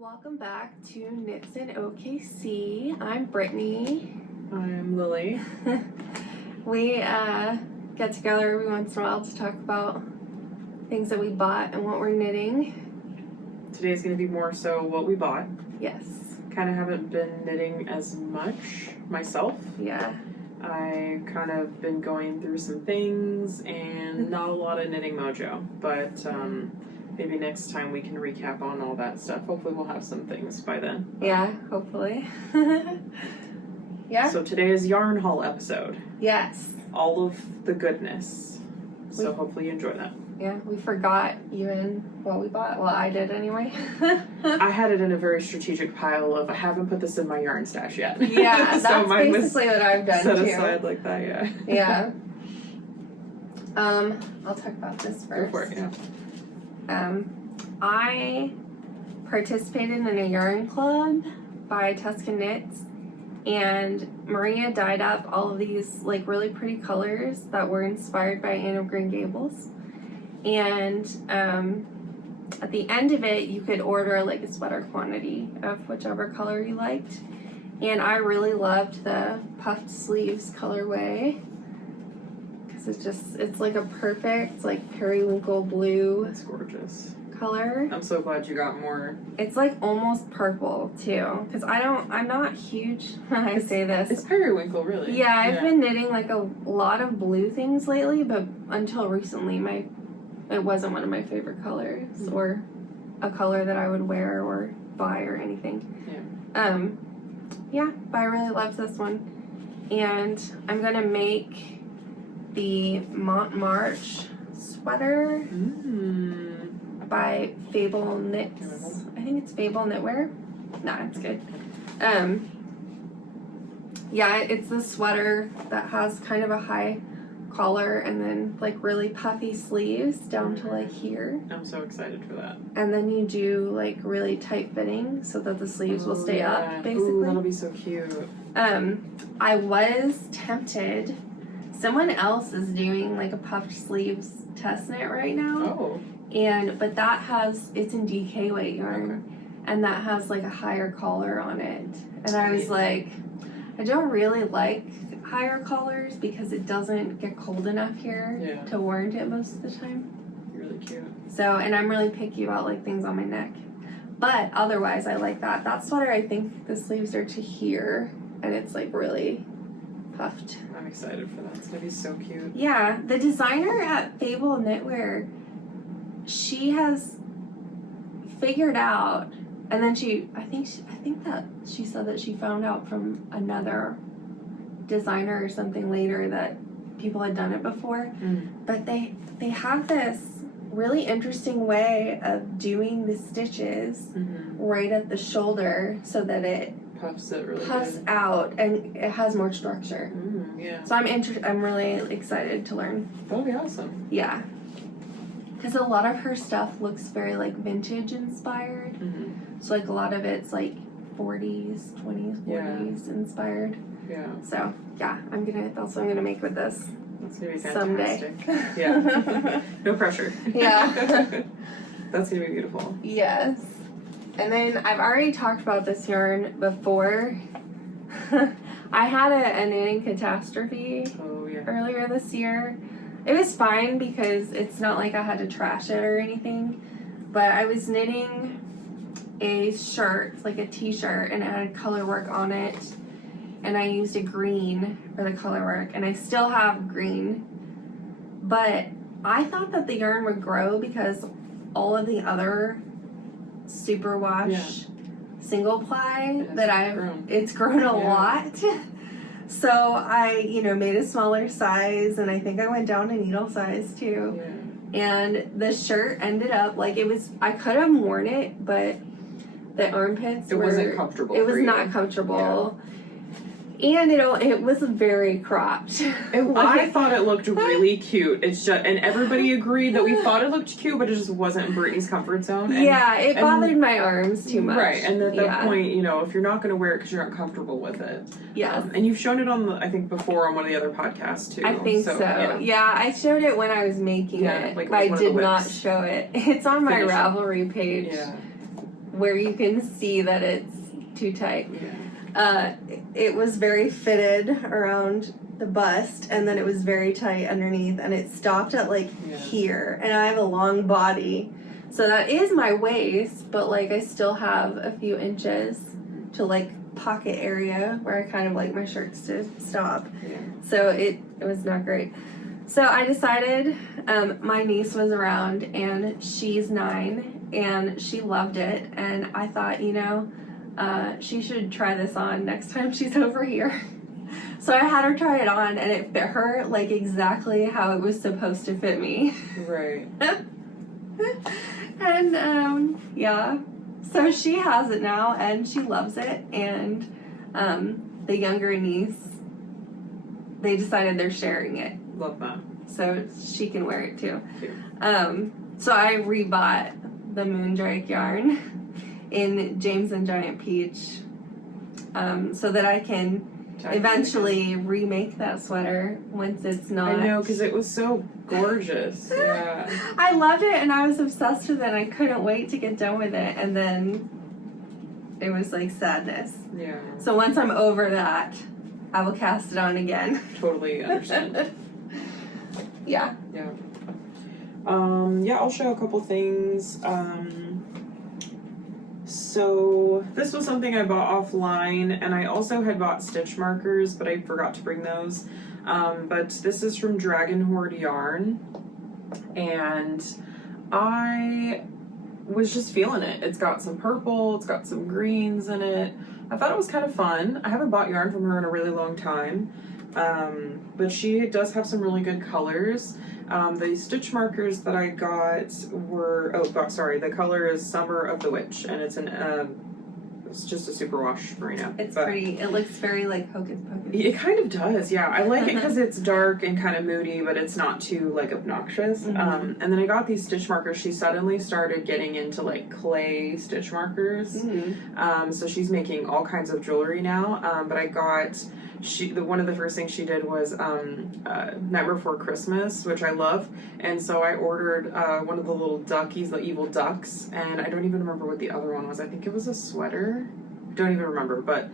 Welcome back to Knits in OKC. I'm Brittany. I'm Lily. We get together every once in a while to talk about things that we bought and what we're knitting. Today's going to be more so what we bought. Yes. Kind of haven't been knitting as much myself. Yeah. I kind of been going through some things and not a lot of knitting mojo, but maybe next time we can recap on all that stuff. Hopefully we'll have some things by then. Yeah, hopefully. Yeah. So today is yarn haul episode. Yes. All of the goodness. So hopefully you enjoy that. Yeah, we forgot even what we bought. Well, I did anyway. I had it in a very strategic pile of I haven't put this in my yarn stash yet. Yeah, so that's mine basically what I've done set too. aside like that, yeah. Yeah. I'll talk about this first. Go for it, yeah. I participated in a yarn club by Tuscan Knits, and Maria dyed up all of these like really pretty colors that were inspired by Anne of Green Gables. And at the end of it, you could order like a sweater quantity of whichever color you liked. And I really loved the puffed sleeves colorway because it's like a perfect like periwinkle blue. That's gorgeous. Color. I'm so glad you got more. It's like almost purple too, because I'm not huge when I say this. It's periwinkle, really. Yeah, I've been knitting like a lot of blue things lately, but until recently it wasn't one of my favorite colors or a color that I would wear or buy or anything. Yeah, but I really love this one. And I'm gonna make the Montmarch sweater by Fable Knits. I think it's Fable Knitwear. Nah, it's good. Yeah, it's the sweater that has kind of a high collar and then like really puffy sleeves down to like here. I'm so excited for that. And then you do like really tight fitting so that the sleeves will stay up, basically. Ooh, that'll be so cute. I was tempted. Someone else is doing like a puffed sleeves test knit right now. Oh. But it's in DK weight yarn, and that has like a higher collar on it. And I was like, I don't really like higher collars because it doesn't get cold enough here to warrant it most of the time. Really cute. So, and I'm really picky about like things on my neck. But otherwise, I like that. That sweater, I think the sleeves are to here, and it's like really puffed. I'm excited for that. It's gonna be so cute. Yeah, the designer at Fable Knitwear, she has figured out, and then I think that she said that she found out from another designer or something later that people had done it before. But they have this really interesting way of doing the stitches right at the shoulder so that it puffs it really puffs good. out and it has more structure. Yeah. So I'm really excited to learn. That'll be awesome. Yeah. Because a lot of her stuff looks very like vintage inspired. So like a lot of it's like 40s, 40s inspired. Yeah. So yeah, that's what I'm gonna make with this. That's gonna be fantastic. Someday. Yeah. No pressure. Yeah. That's gonna be beautiful. Yes. And then I've already talked about this yarn before. I had a knitting catastrophe earlier this year. It was fine because it's not like I had to trash it or anything, but I was knitting a shirt, like a t-shirt, and it had color work on it, and I used a green for the color work, and I still have green, but I thought that the yarn would grow because all of the other superwash single ply it's grown a lot. So I, made a smaller size, and I think I went down to needle size too. And the shirt ended up like I could have worn it, but the armpits wasn't comfortable. It was not comfortable. And it was very cropped. I thought it looked really cute. It's just, and everybody agreed that we thought it looked cute, but it just wasn't in Brittany's comfort zone. And, it bothered my arms too much. Right, and at that point, if you're not going to wear it because you're not comfortable with it. Yes. And you've shown it I think before on one of the other podcasts too. I think so. Yeah, I showed it when I was making it, but I did not show it. It's on my Ravelry page. Yeah. where you can see that it's too tight. Yeah. It was very fitted around the bust, and then it was very tight underneath, and it stopped at like here, and I have a long body, so that is my waist, but like I still have a few inches to like pocket area where I kind of like my shirts to stop. Yeah. So it was not great. So I decided, my niece was around, and she's 9, and she loved it, and I thought, she should try this on next time she's over here. So I had her try it on, and it fit her like exactly how it was supposed to fit me. Right. And yeah, so she has it now, and she loves it, and the younger niece, they decided they're sharing it. Love that. So she can wear it too. Cute. So I rebought the Moondrake yarn in James and Giant Peach, so that I can eventually remake that sweater once it's not. I know, because it was so gorgeous. Yeah. I loved it, and I was obsessed with it, and I couldn't wait to get done with it, and then it was like sadness. Yeah. So once I'm over that, I will cast it on again. Totally understand. Yeah. Yeah. Yeah, I'll show a couple things. So this was something I bought offline, and I also had bought stitch markers, but I forgot to bring those. But this is from Dragon Horde Yarn, and I was just feeling it. It's got some purple, it's got some greens in it. I thought it was kind of fun. I haven't bought yarn from her in a really long time, but she does have some really good colors. The stitch markers that I got were, the color is Summer of the Witch, and it's it's just a superwash merino. It's pretty. It looks very like Hocus Pocus. It kind of does, yeah. I like it because it's dark and kind of moody, but it's not too like obnoxious. Mm-hmm. And then I got these stitch markers. She suddenly started getting into like clay stitch markers. Mm-hmm. So she's making all kinds of jewelry now. But I got one of the first things she did was Night Before Christmas, which I love, and so I ordered one of the little duckies, the evil ducks, and I don't even remember what the other one was. I think it was a sweater. Don't even remember, but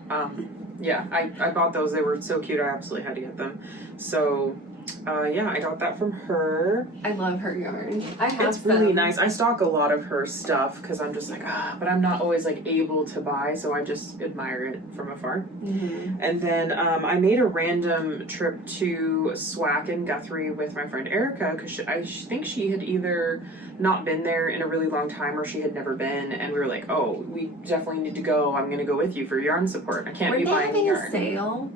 yeah, I bought those. They were so cute. I absolutely had to get them. So yeah, I got that from her. I love her yarn. I have It's really nice. I stock a lot of her stuff because I'm just like, but I'm not always like able to buy, so I just admire it from afar. Mm-hmm. And then I made a random trip to Swack and Guthrie with my friend Erica because I think she had either not been there in a really long time or she had never been, and we were like, oh, we definitely need to go. I'm going to go with you for yarn support. I can't be buying yarn. Were they having a sale?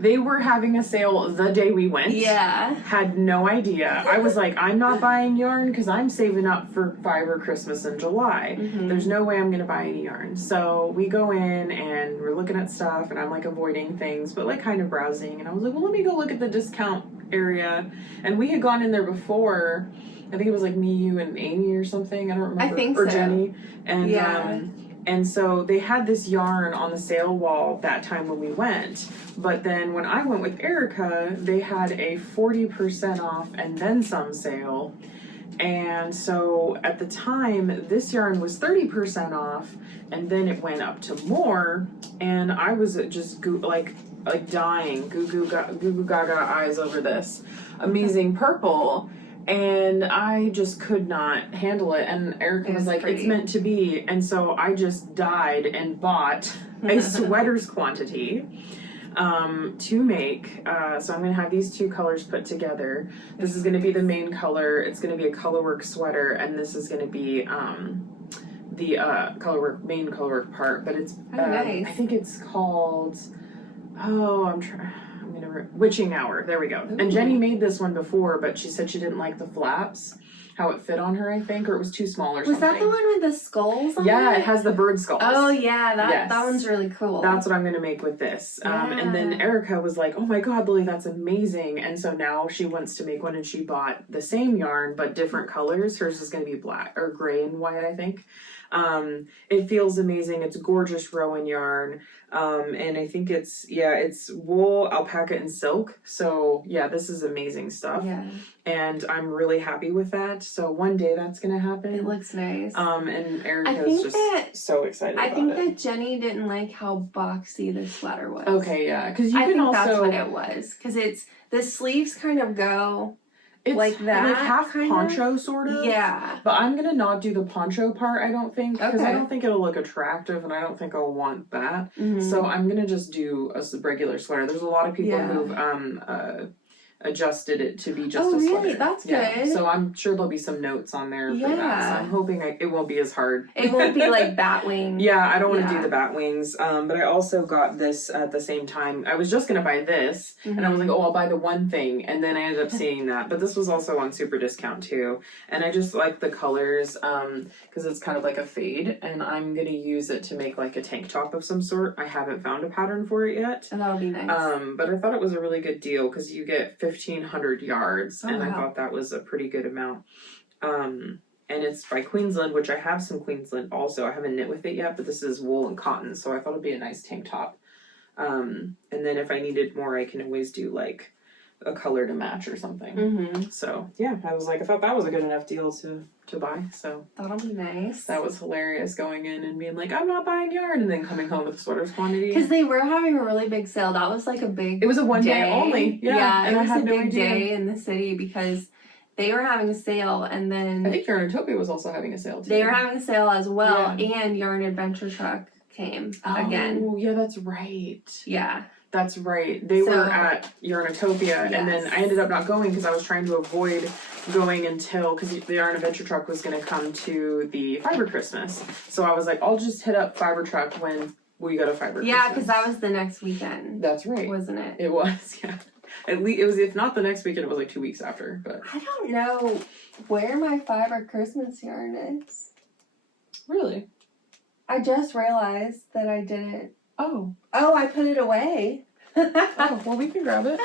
They were having a sale the day we went. Yeah. Had no idea. I was like, I'm not buying yarn because I'm saving up for Fiverr Christmas in July. Mm-hmm. There's no way I'm going to buy any yarn. So we go in and we're looking at stuff, and I'm like avoiding things, but like kind of browsing. And I was like, well, let me go look at the discount area. And we had gone in there before. I think it was like me, you, and Amy or something. I don't remember. I think or so. Jenny. And yeah. And so they had this yarn on the sale wall that time when we went. But then when I went with Erica, they had a 40% off and then some sale. And so at the time, this yarn was 30% off, and then it went up to more. And I was just like dying, goo goo gaga eyes over this amazing purple. And I just could not handle it. And Erica was like, it's meant to be. And so I just died and bought a sweater's quantity to make. So I'm going to have these two colors put together. This is going to be the main color. It's going to be a colorwork sweater. And this is going to be the main colorwork part. But it's, nice. I think it's called, Witching Hour. There we go. Ooh. And Jenny made this one before, but she said she didn't like the flaps, how it fit on her, I think, or it was too small or something. Was that the one with the skulls on it has the bird skulls. Oh, yeah, that one's really cool. That's what I'm going to make with this. Yeah. And then Erica was like, oh my god, Lily, that's amazing. And so now she wants to make one, and she bought the same yarn, but different colors. Hers is going to be black, or gray and white, I think. It feels amazing. It's gorgeous Rowan yarn. And I think it's wool, alpaca, and silk. So yeah, this is amazing stuff. Yeah. And I'm really happy with that. So one day that's gonna happen. It looks nice. And Erica's just so excited about it. I think that Jenny didn't like how boxy the sweater was. Okay, yeah, because you I can think also... that's what it was. Because it's, the sleeves kind of go like that. Like half kind poncho, of. sort of. Yeah. But I'm gonna not do the poncho part, I don't think, because I Okay. don't think it'll look attractive, and I don't think I'll want that. Mm-hmm. So I'm gonna just do a regular sweater. There's a lot of people who've adjusted it to be just a sweater. Oh, really? That's good. So I'm sure there'll be some notes on there for that. So I'm hoping it won't be as hard. It won't be like bat wing. Yeah, I don't want to do the bat wings. But I also got this at the same time. I was just gonna buy this, and I was like, oh, I'll buy the one thing, and then I ended up seeing that. But this was also on super discount too, and I just like the colors because it's kind of like a fade, and I'm gonna use it to make like a tank top of some sort. I haven't found a pattern for it yet. And that would be nice. But I thought it was a really good deal because you get 1,500 yards, and I thought that was a pretty good amount. And it's by Queensland, which I have some Queensland also. I haven't knit with it yet, but this is wool and cotton, so I thought it'd be a nice tank top. And then if I needed more, I can always do like a color to match or something. Mm-hmm. So yeah, I thought that was a good enough deal to buy. So that'll be nice. That was hilarious, going in and being like, I'm not buying yarn, and then coming home with the sweaters quantity. Because they were having a really big sale. That was like a big... It was a one day only. Yeah, and it was I had a no big idea. day in the city because they were having a sale, and then... I think Yarnotopia was also having a sale too. They were having a sale as well, and Yarn Adventure Truck came again. Oh, yeah, that's right. Yeah. That's right. They were at Yarnotopia, and then I ended up not going because I was trying to avoid going until, because the Yarn Adventure Truck was going to come to the Fiber Christmas. So I was like, I'll just hit up Fiber Truck when we go to Fiber Christmas. Yeah, because that was the next weekend. That's right. Wasn't it? It was, yeah. At least, it was, if not the next weekend, it was like 2 weeks after. But I don't know where my Fiber Christmas yarn is. Really? I just realized that I didn't. Oh, I put it away. oh, well, we can grab it.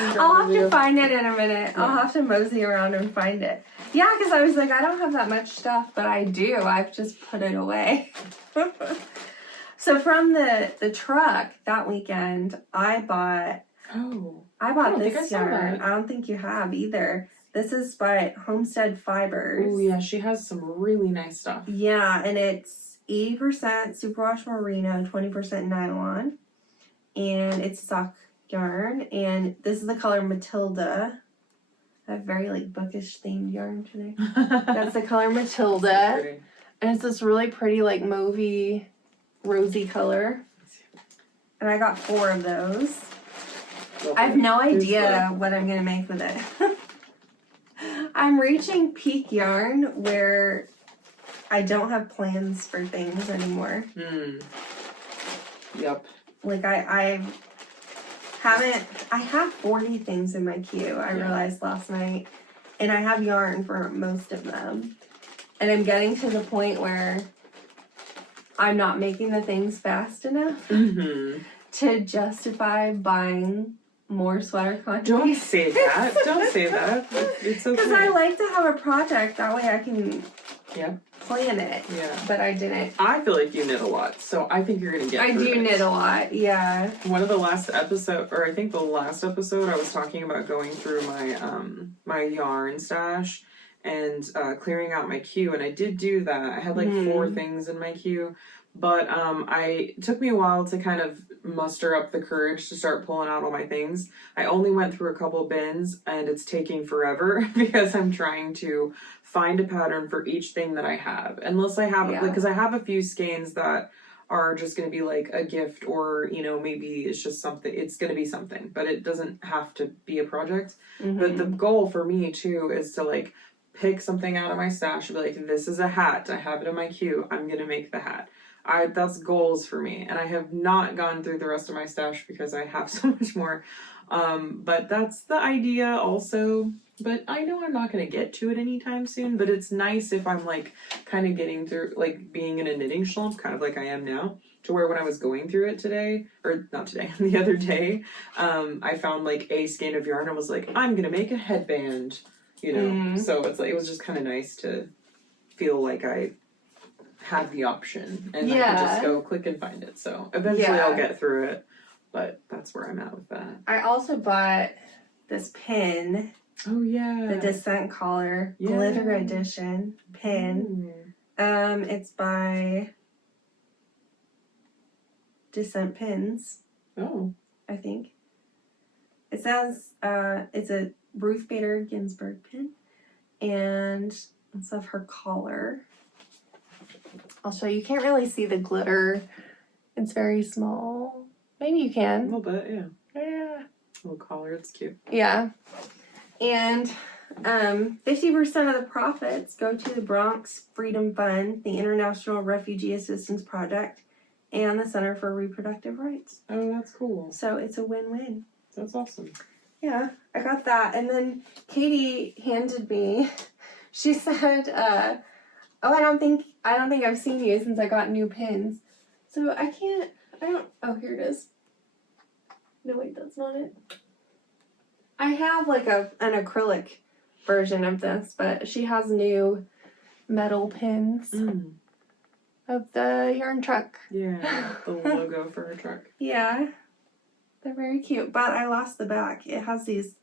I'll have to find it in a minute. Yeah. I'll have to mosey around and find it. Yeah, because I was like, I don't have that much stuff, but I do. I've just put it away. So from the truck that weekend, I bought this yarn. I don't think you have either. This is by Homestead Fibers. Oh, yeah, she has some really nice stuff. Yeah, and it's 80% superwash merino, 20% nylon. And it's sock yarn. And this is the color Matilda. I have very like bookish themed yarn today. That's the color Matilda. And it's this really pretty like mauvey, rosy color. And I got 4 of those. I have no idea what I'm going to make with it. I'm reaching peak yarn where I don't have plans for things anymore. Yep. Like I have 40 things in my queue, I realized last night. And I have yarn for most of them. And I'm getting to the point where I'm not making the things fast enough to justify buying more sweater quantities. Don't say that. Don't say that. It's okay. Because I like to have a project. That way I can plan it. Yeah. But I didn't. I feel like you knit a lot, so I think you're going to get I through do it. knit a lot, yeah. One of the last episode, or I think the last episode, I was talking about going through my my yarn stash and clearing out my queue, and I did do that. I had like 4 things in my queue, but it took me a while to kind of muster up the courage to start pulling out all my things. I only went through a couple bins, and it's taking forever because I'm trying to find a pattern for each thing that I have. Unless I have, because I have a few skeins that are just going to be like a gift, or, you know, maybe it's just something, it's going to be something, but it doesn't have to be a project. But the goal for me too is to like pick something out of my stash and be like, this is a hat, I have it in my queue, I'm going to make the hat. That's goals for me, and I have not gone through the rest of my stash because I have so much more. But that's the idea also. But I know I'm not going to get to it anytime soon, but it's nice if I'm like kind of getting through, like being in a knitting slump, kind of like I am now, to where when I was going through it today, or not today, the other day, I found like a skein of yarn and was like, I'm going to make a headband, you know? So it's like, it was just kind of nice to feel like I had the option, and I could just go click and find it. So eventually I'll get through it, but that's where I'm at with that. I also bought this pin Oh yeah. The Descent Collar Glitter Edition pin. It's by Descent Pins. Oh. I think. It says it's a Ruth Bader Ginsburg pin. And it's of her collar. I'll show you. You can't really see the glitter. It's very small. Maybe you A can. little bit, yeah. Yeah. Little collar, it's cute. Yeah. And 50% of the profits go to the Bronx Freedom Fund, the International Refugee Assistance Project, and the Center for Reproductive Rights. Oh, that's cool. So it's a win-win. That's awesome. Yeah, I got that. And then Katie handed me, she said, oh, I don't think I've seen you since I got new pins. So oh, here it is. No, wait, that's not it. I have like an acrylic version of this, but she has new metal pins of the yarn truck. Yeah, the logo for her truck. Yeah, they're very cute, but I lost the back. It has these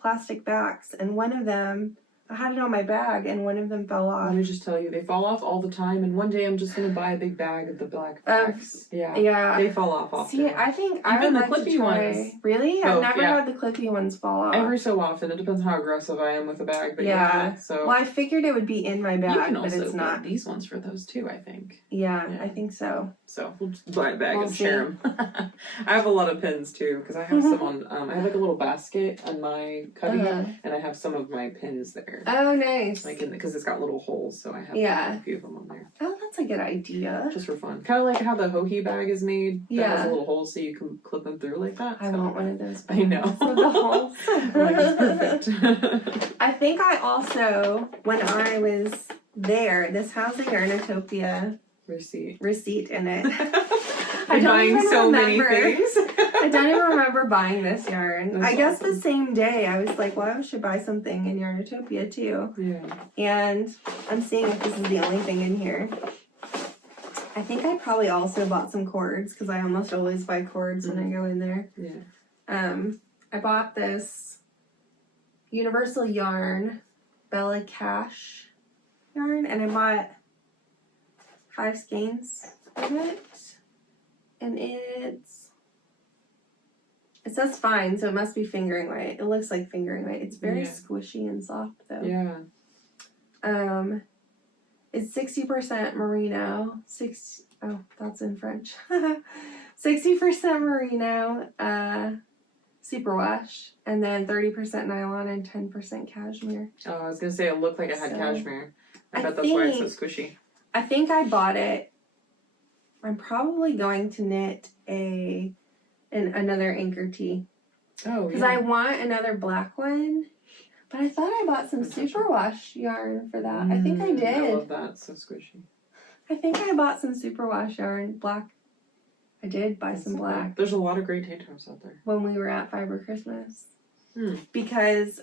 plastic backs, and one of them, I had it on my bag, and one of them fell off. Let me just tell you, they fall off all the time, and one day I'm just going to buy a big bag of the black backs. Yeah. They fall off often. See, I think I would like to try. Ones. Really? I've never had the clippy ones fall off. Every so often. It depends how aggressive I am with a bag, but so. Well, I figured it would be in my bag, but it's not. These ones for those too, I think. Yeah, I think so. So we'll just buy a bag and share them. I have a lot of pins too, because I have some on. I have like a little basket on my cubby, and I have some of my pins there. Oh, nice. Like because it's got little holes, so I have a few of them on there. Oh, that's a good idea. Just for fun. Kind of like how the hoagie bag is made. That has a little hole so you can clip them through like that. I want one of those bags. I know. With the holes. Like, it's perfect. I think I also, when I was there, this has a Yarnatopia receipt in it. I'm buying so many things. I don't even remember buying this yarn. That's I guess awesome. the same day I was like, well, I should buy something in Yarnatopia too. Yeah. And I'm seeing if this is the only thing in here. I think I probably also bought some cords because I almost always buy cords when I go in there. Yeah. I bought this Universal Yarn Bella Cash yarn, and I bought 5 skeins of it. And it says fine, so it must be fingering weight. It looks like fingering weight. It's very squishy and soft, though. Yeah. It's 60% merino. That's in French. 60% merino, superwash, and then 30% nylon and 10% cashmere. Oh, I was gonna say it looked like it had cashmere. I bet that's why it's so squishy. I think I bought it. I'm probably going to knit another anchor tee. Oh, because I want another black one. But I thought I bought some superwash yarn for that. I think I did. I love that. It's so squishy. I think I bought some superwash yarn. Black. I did buy some black. There's a lot of great tank tops out there. When we were at Fiber Christmas. Because,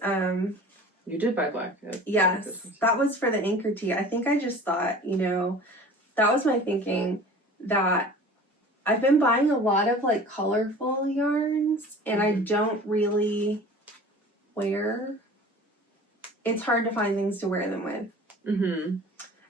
you did buy black. Yes. That was for the anchor tee. I think I just thought, that was my thinking, that I've been buying a lot of, like, colorful yarns, and I don't really wear. It's hard to find things to wear them with.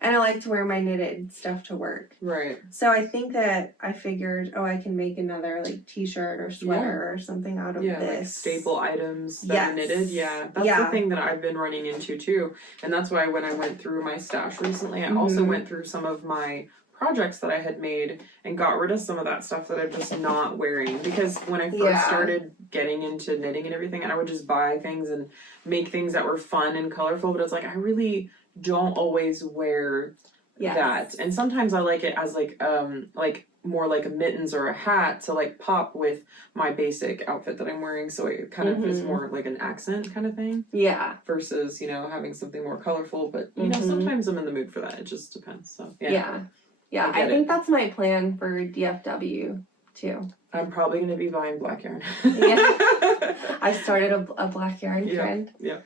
And I like to wear my knitted stuff to work. Right. So I think that I figured, I can make another like t-shirt or sweater or something out of this. Like staple items that are knitted. Yeah. That's the thing that I've been running into too. And that's why when I went through my stash recently, I also went through some of my projects that I had made and got rid of some of that stuff that I'm just not wearing. Because when I first started getting into knitting and everything, I would just buy things and make things that were fun and colorful, but it's like I really don't always wear that. And sometimes I like it as like more like a mittens or a hat to like pop with my basic outfit that I'm wearing, so it kind of is more like an accent kind of thing. Yeah. Versus, having something more colorful, but sometimes I'm in the mood for that. It just depends. So yeah, I think that's my plan for DFW too. I'm probably going to be buying black yarn. I started a black yarn trend. Yeah.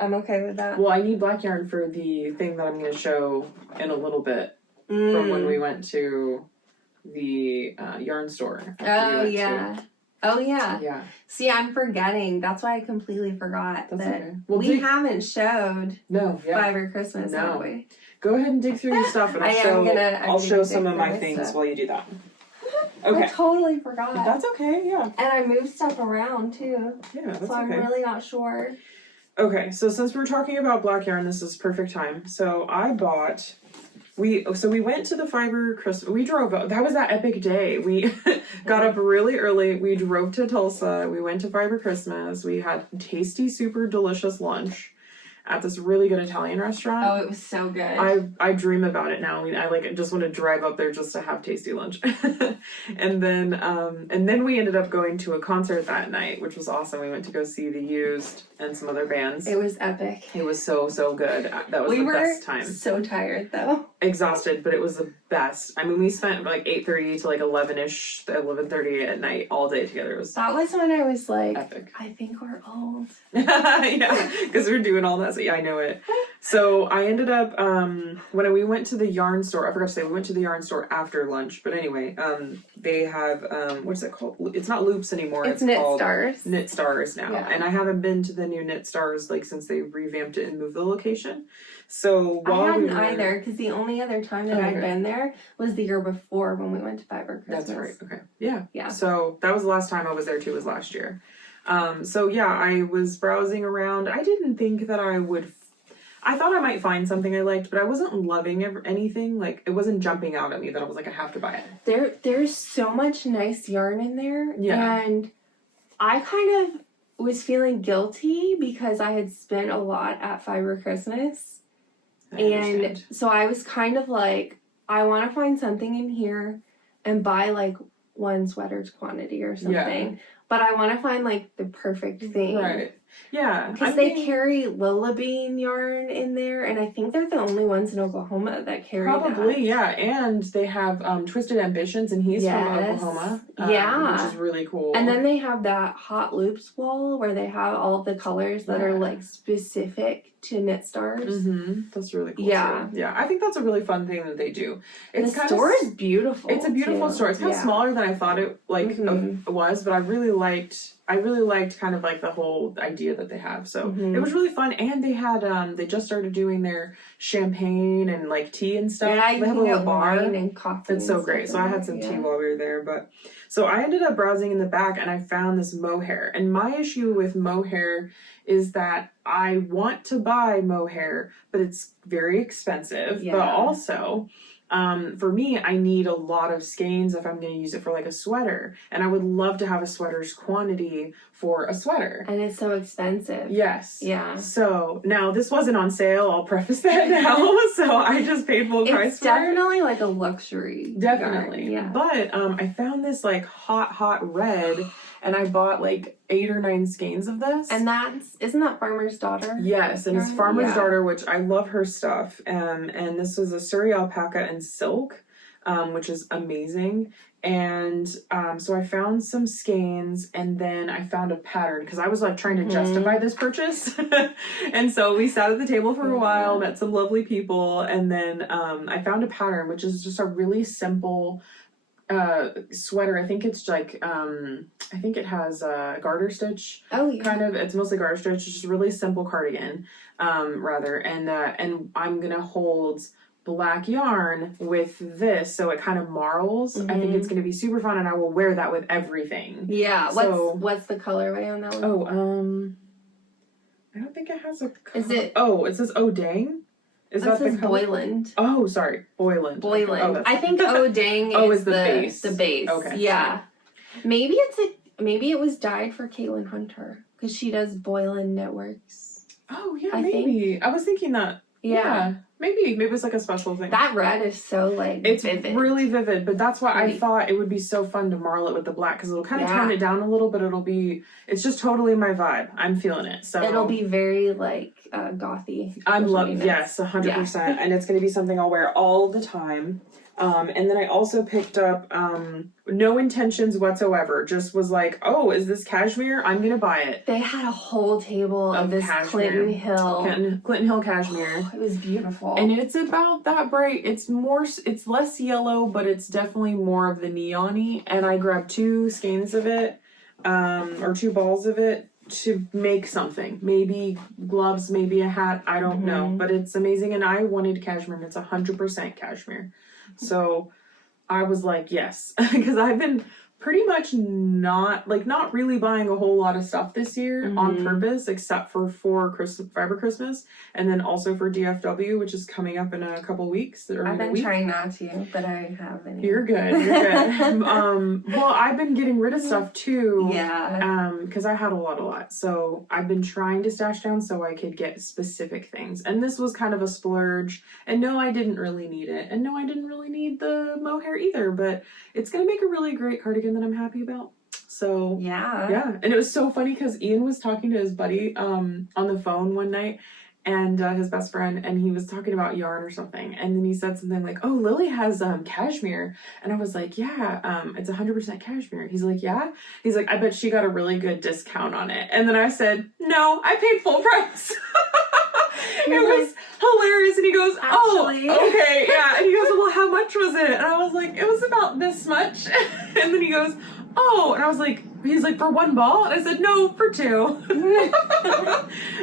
I'm okay with that. Well, I need black yarn for the thing that I'm going to show in a little bit from when we went to the yarn store. Oh, Oh, yeah. Yeah. See, I'm forgetting. That's why I completely forgot That's that okay. Well, we haven't showed Fiber Christmas, have we? Go ahead and dig through your stuff, and I'll show some of my things stuff while you do that. Okay. I totally forgot. That's okay, yeah. And I moved stuff around, too. Yeah, that's so I'm okay. really not sure. Okay, so since we're talking about black yarn, this is perfect time. So I bought... We went to the Fiber Christmas. We drove up. That was that epic day. We got up really early. We drove to Tulsa. We went to Fiber Christmas. We had tasty, super delicious lunch at this really good Italian restaurant. Oh, it was so good. I dream about it now. I mean, I just want to drive up there just to have tasty lunch. and then we ended up going to a concert that night, which was awesome. We went to go see The Used and some other bands. It was epic. It was so good. That was the best time. So tired though. Exhausted, but it was the best. I mean, we spent like 8:30 to like 11ish, 11:30 at night all day together. It was that was when I was like, epic. I think we're old. Yeah, because we're doing all that. So yeah, I know it. So I ended up when we went to the yarn store. I forgot to say we went to the yarn store after lunch. But anyway, they have what's it called? It's not Loops anymore. It's Knit called Stars. Knit Stars now, Yeah. and I haven't been to the new Knit Stars like since they revamped it and moved the location. So while I hadn't we were, either, because the only other time that I'd been there was the year before when we went to Fiber Christmas. That's right. Okay. Yeah. Yeah. So that was the last time I was there too, was last year. So yeah, I was browsing around. I didn't think that I would. I thought I might find something I liked, but I wasn't loving anything. Like, it wasn't jumping out at me that I was like, I have to buy it. There's so much nice yarn in there. Yeah. And I kind of was feeling guilty because I had spent a lot at Fiber Christmas. And so I was kind of like, I want to find something in here and buy like one sweater's quantity or something. Yeah. But I want to find like the perfect thing. Right. Yeah. Because they carry Lila Bean yarn in there, and I think they're the only ones in Oklahoma that carry Probably, that. yeah. And they have Twisted Ambitions, and he's from Oklahoma. Yeah. Which is really cool. And then they have that Hot Loops wall where they have all of the colors that are like specific to Knit Stars. Mm-hmm. That's really cool. Yeah. Too. Yeah. I think that's a really fun thing that they do. The store is beautiful. It's a beautiful store. It's kind of smaller than I thought it was, but I really liked kind of like the whole idea that they have. So it was really fun. And they had they just started doing their champagne and like tea and stuff. Yeah, they have a little bar and coffee. That's so great. So I had some tea while we were there. But so I ended up browsing in the back and I found this mohair. And my issue with mohair is that I want to buy mohair, but it's very expensive. Yeah. But also, for me, I need a lot of skeins if I'm going to use it for like a sweater. And I would love to have a sweater's quantity for a sweater. And it's so expensive. Yes. Yeah. So now this wasn't on sale. I'll preface that now. So I just paid full price it's definitely like a luxury. Definitely. Yeah. But I found this like hot red. And I bought like 8 or 9 skeins of this. And isn't that Farmer's Daughter? Yes, and it's Farmer's Daughter, which I love her stuff. And this was a Surrey alpaca and silk, which is amazing. And so I found some skeins, and then I found a pattern because I was like trying to justify this purchase. And so we sat at the table for a while, met some lovely people, and then I found a pattern, which is just a really simple sweater. I think it's like I think it has a garter stitch. Oh yeah. Kind of. It's mostly garter stitch. It's just a really simple cardigan, rather. And I'm gonna hold black yarn with this, so it kind of marls. I think it's gonna be super fun, and I will wear that with everything. Yeah. So, what's the colorway on that one? Oh, I don't think it has a. Is it? Oh, it says Oh Dang. Is that the color? Boyland. Oh, sorry, Boyland. Boyland. I think Oh Dang is the base. The base. Okay. Yeah. Maybe it was dyed for Caitlin Hunter because she does Boyland Networks. Oh yeah, maybe. I was thinking that. Yeah. Maybe it's like a special thing. That red is so like it's vivid. Really vivid, but that's why I thought it would be so fun to marl it with the black because it'll kind of tone it down a little, but it's just totally my vibe. I'm feeling it. So it'll be very like gothy. Yes, 100%, and it's going to be something I'll wear all the time. And then I also picked up no intentions whatsoever. Just was like, oh, is this cashmere? I'm gonna buy it. They had a whole table of this cashmere. Clinton Hill cashmere. Oh, it was beautiful. And it's about that bright. It's less yellow, but it's definitely more of the neon-y. And I grabbed 2 skeins of it. or 2 balls of it to make something. Maybe gloves, maybe a hat, I don't know. But it's amazing, and I wanted cashmere, and it's 100% cashmere. So I was like, yes. Because I've been pretty much not really buying a whole lot of stuff this year on purpose, except for Fiber Christmas, and then also for DFW, which is coming up in a couple weeks. I've been trying not to, but I haven't. You're good. Well, I've been getting rid of stuff too. Yeah. Because I had a lot. So I've been trying to stash down so I could get specific things. And this was kind of a splurge. And no, I didn't really need it. And no, I didn't really need the mohair either. But it's going to make a really great cardigan that I'm happy about. So yeah. And it was so funny because Ian was talking to his buddy on the phone one night, and his best friend, and he was talking about yarn or something, and then he said something like, oh, Lily has cashmere, and I was like, yeah, it's 100% cashmere. He's like, yeah? He's like, I bet she got a really good discount on it. And then I said, no, I paid full price. It was hilarious. And he goes, actually, oh, okay, yeah. And he goes, well, how much was it? And I was like, it was about this much. And then he goes, oh, and I was like, he's like, for 1 ball? And I said, no, for 2. And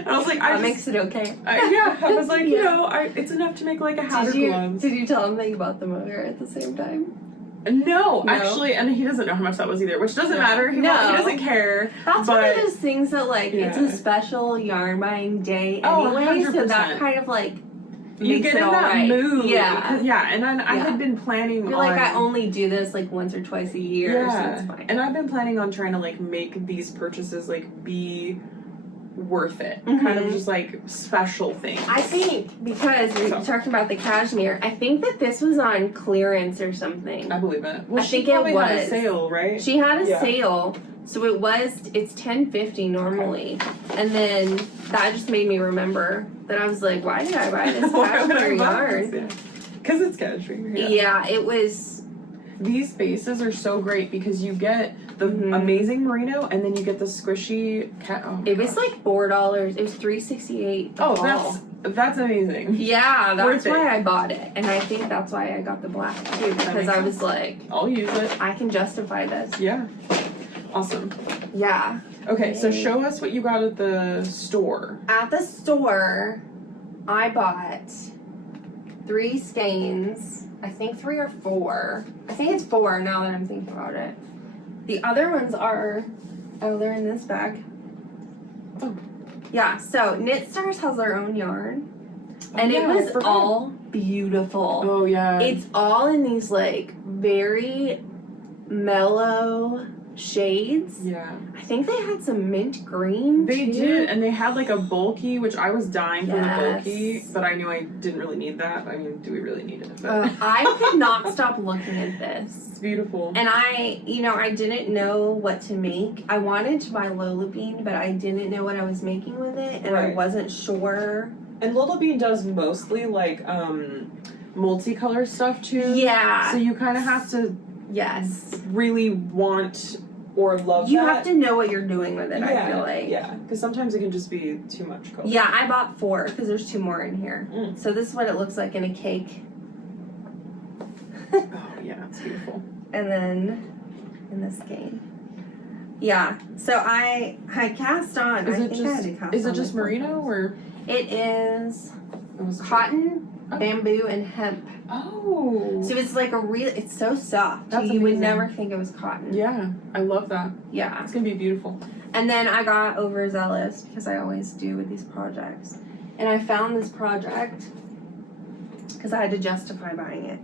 I was like, that makes it okay. Yeah, I was like, you know, it's enough to make like a hat or gloves. Did you tell him that you bought the mohair at the same time? No, actually, and he doesn't know how much that was either, which doesn't matter. He doesn't care. That's one of those things that, like, it's a special yarn buying day anyway, 100%. so that kind of, like, you get in that mood. Yeah. Yeah, and then I had been planning You're like, I only do this, like, once or twice a year, so it's fine. And I've been planning on trying to, like, make these purchases, like, be worth it. Kind of just, like, special things. I think, because we're talking about the cashmere, I think that this was on clearance or something. I believe it. Well, I think it was. Had a sale, right? She had a sale, so it's $10.50 normally. And then that just made me remember that I was like, why did I buy this cashmere yarn? Because it's cashmere. Yeah, it was. These bases are so great because you get the amazing merino, and then you get the squishy it was like $4. It was $3.68. Oh, that's amazing. Yeah, that's why I bought it, and I think that's why I got the black too, because I was like, I'll use it. I can justify this. Yeah. Awesome. Yeah. Okay, so show us what you got at the store. At the store, I bought 3 skeins. I think 3 or 4. I think it's 4 now that I'm thinking about it. The other ones are, they're in this bag. Oh. Yeah, so Knit Stars has their own yarn. And it was all beautiful. Oh, yeah. It's all in these, like, very mellow shades. Yeah. I think they had some mint green, They too. did, and they had, like, a bulky, which I was dying for the bulky, but I knew I didn't really need that. I mean, do we really need it? But I could not stop looking at this. It's beautiful. And I didn't know what to make. I wanted to buy Lola Bean, but I didn't know what I was making with it, and I wasn't sure. And Lola Bean does mostly, like, multicolor stuff, too. Yeah. So you kind of have to really want or love you have to know what you're doing with it, I feel like. Yeah, because sometimes it can just be too much color. Yeah, I bought 4 because there's 2 more in here. So this is what it looks like in a cake. Oh, yeah, it's beautiful. And then in this game. Yeah, so I cast on. Is it just merino or? It is cotton, bamboo, and hemp. Oh. So it's like it's so soft. That's you would amazing. never think it was cotton. Yeah, I love that. Yeah. It's gonna be beautiful. And then I got overzealous because I always do with these projects. And I found this project because I had to justify buying it.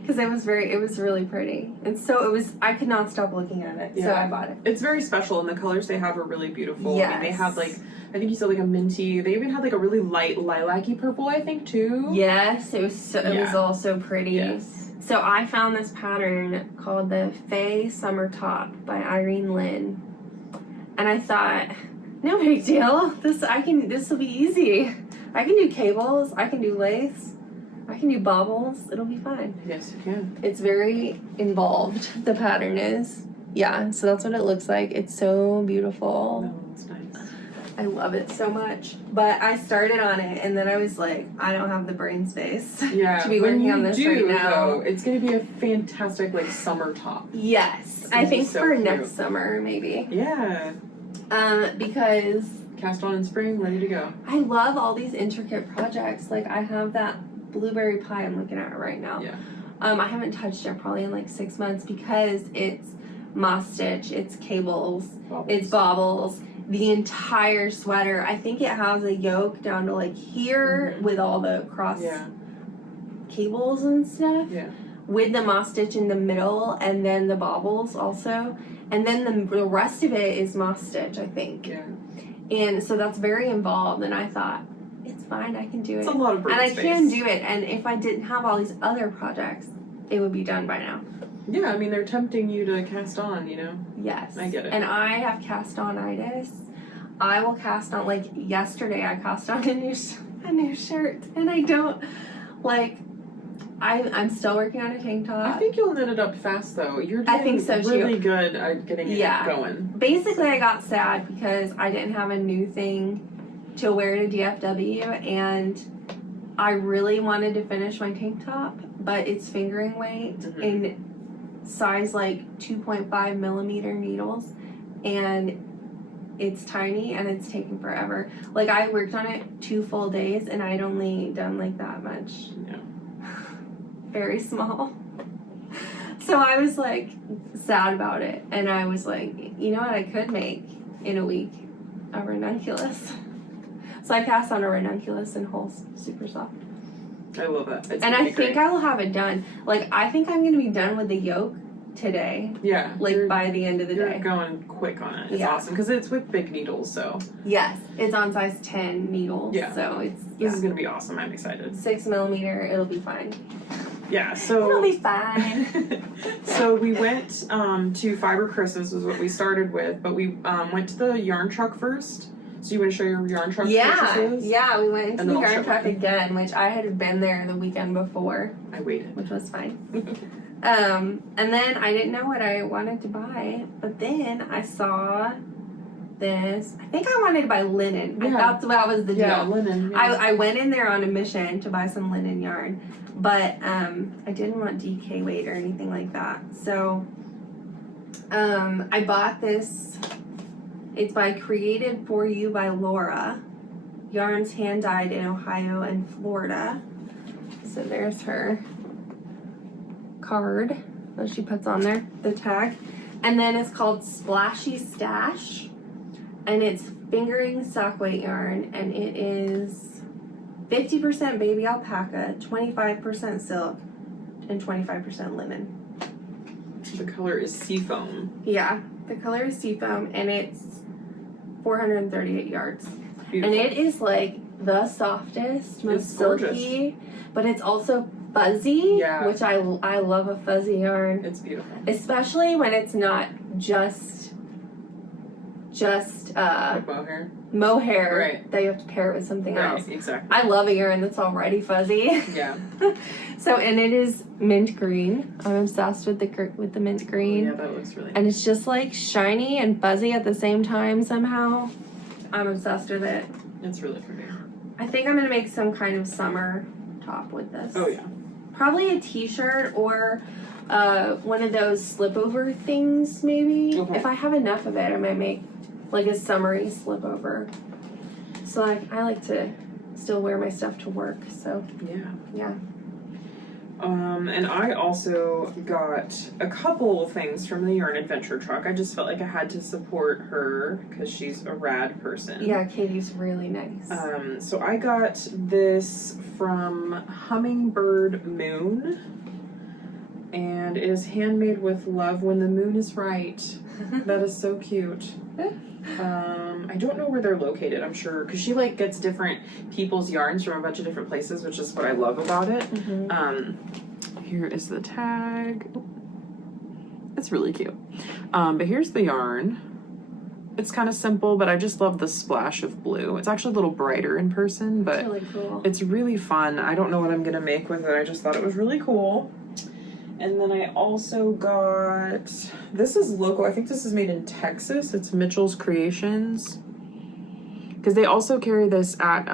Because it was really pretty. And so I could not stop looking at it. Yeah. So I bought it. It's very special, and the colors they have are really beautiful. Yes. I mean, they have like, I think you said like a minty. They even had like a really light lilac-y purple, I think, too. Yes, it was all so pretty. Yes. So I found this pattern called the Faye Summer Top by Irene Lynn. And I thought, no big deal. This will be easy. I can do cables, I can do lace, I can do baubles, it'll be fun. Yes, you can. It's very involved, the pattern is. Yeah, so that's what it looks like. It's so beautiful. Oh, it's nice. I love it so much. But I started on it, and then I was like, I don't have the brain space to be working on this right now. Though, it's going to be a fantastic, like, summer top. Yes. I think so for cute. Next summer, maybe. Yeah. Because... Cast on in spring, ready to go. I love all these intricate projects. Like, I have that blueberry pie I'm looking at right now. Yeah. I haven't touched it probably in like 6 months because it's moss stitch, it's cables, it's baubles, the entire sweater. I think it has a yoke down to like here with all the cross cables and stuff. Yeah. With the moss stitch in the middle and then the baubles also. And then the rest of it is moss stitch, I think. Yeah. And so that's very involved, and I thought, it's fine, I can do it. It's a lot of brain space. space. And I can do it, and if I didn't have all these other projects, it would be done by now. Yeah, I mean, they're tempting you to cast on, you know? Yes. I get it. And I have cast-on-itis. I will cast on, like, yesterday I cast on a new shirt, and I don't, like... I'm still working on a tank top. I think you'll knit it up fast, though. You're I think so, really good at getting it going. Basically, I got sad because I didn't have a new thing to wear to DFW, and I really wanted to finish my tank top, but it's fingering weight in size, like, 2.5 millimeter needles, and it's tiny, and it's taking forever. Like, I worked on it 2 full days, and I'd only done, like, that much. Yeah. Very small. So I was like sad about it, and I was like, you know what I could make in a week? A ranunculus. So I cast on a ranunculus and Hulse super soft. I love that. It's and I think I will have it done. Like, I think I'm gonna be done with the yoke today. Yeah. Like by the end of the day. You're going quick on it. It's awesome because it's with big needles, so. Yes, it's on size 10 needles. Yeah. So it's This is gonna be awesome. I'm excited. 6 millimeter. It'll be fine. Yeah, so it'll be fine. So we went to Fiber Christmas was what we started with, but we went to the yarn truck first. So you want to show your yarn truck purchases? Yeah, we went into the yarn truck again, which I had been there the weekend before. I waited. Which was fine. And then I didn't know what I wanted to buy, but then I saw this. I think I wanted to buy linen. I thought that was the deal. Yeah, linen. Yeah. I went in there on a mission to buy some linen yarn. But I didn't want DK weight or anything like that. So I bought this. It's by Created For You by Laura. Yarns hand dyed in Ohio and Florida. So there's her card that she puts on there, the tag. And then it's called Splashy Stash. And it's fingering sock weight yarn. And it is 50% baby alpaca, 25% silk, and 25% linen. The color is seafoam. Yeah, the color is seafoam, and it's 438 yards. Beautiful. And it is like the softest, most silky, but it's also fuzzy, which I love a fuzzy yarn. It's beautiful. Especially when it's not just like mohair that you have to pair it with something else. Exactly. I love a yarn that's already fuzzy. Yeah. So, and it is mint green. I'm obsessed with the mint green. Yeah, that looks really nice. And it's just like shiny and fuzzy at the same time somehow. I'm obsessed with it. It's really pretty. I think I'm gonna make some kind of summer top with this. Oh yeah. Probably a t-shirt or one of those slip over things maybe. Okay. If I have enough of it, I might make like a summery slip over. So I like to still wear my stuff to work, so yeah. And I also got a couple of things from the Yarn Adventure truck. I just felt like I had to support her because she's a rad person. Yeah, Katie's really nice. So I got this from Hummingbird Moon, and it is handmade with love when the moon is right. That is so cute. I don't know where they're located, I'm sure, because she like gets different people's yarns from a bunch of different places, which is what I love about it. Here is the tag. It's really cute. But here's the yarn. It's kind of simple, but I just love the splash of blue. It's actually a little brighter in person, but really cool. It's really fun. I don't know what I'm gonna make with it. I just thought it was really cool. And then I also got, this is local. I think this is made in Texas. It's Mitchell's Creations. because they also carry this at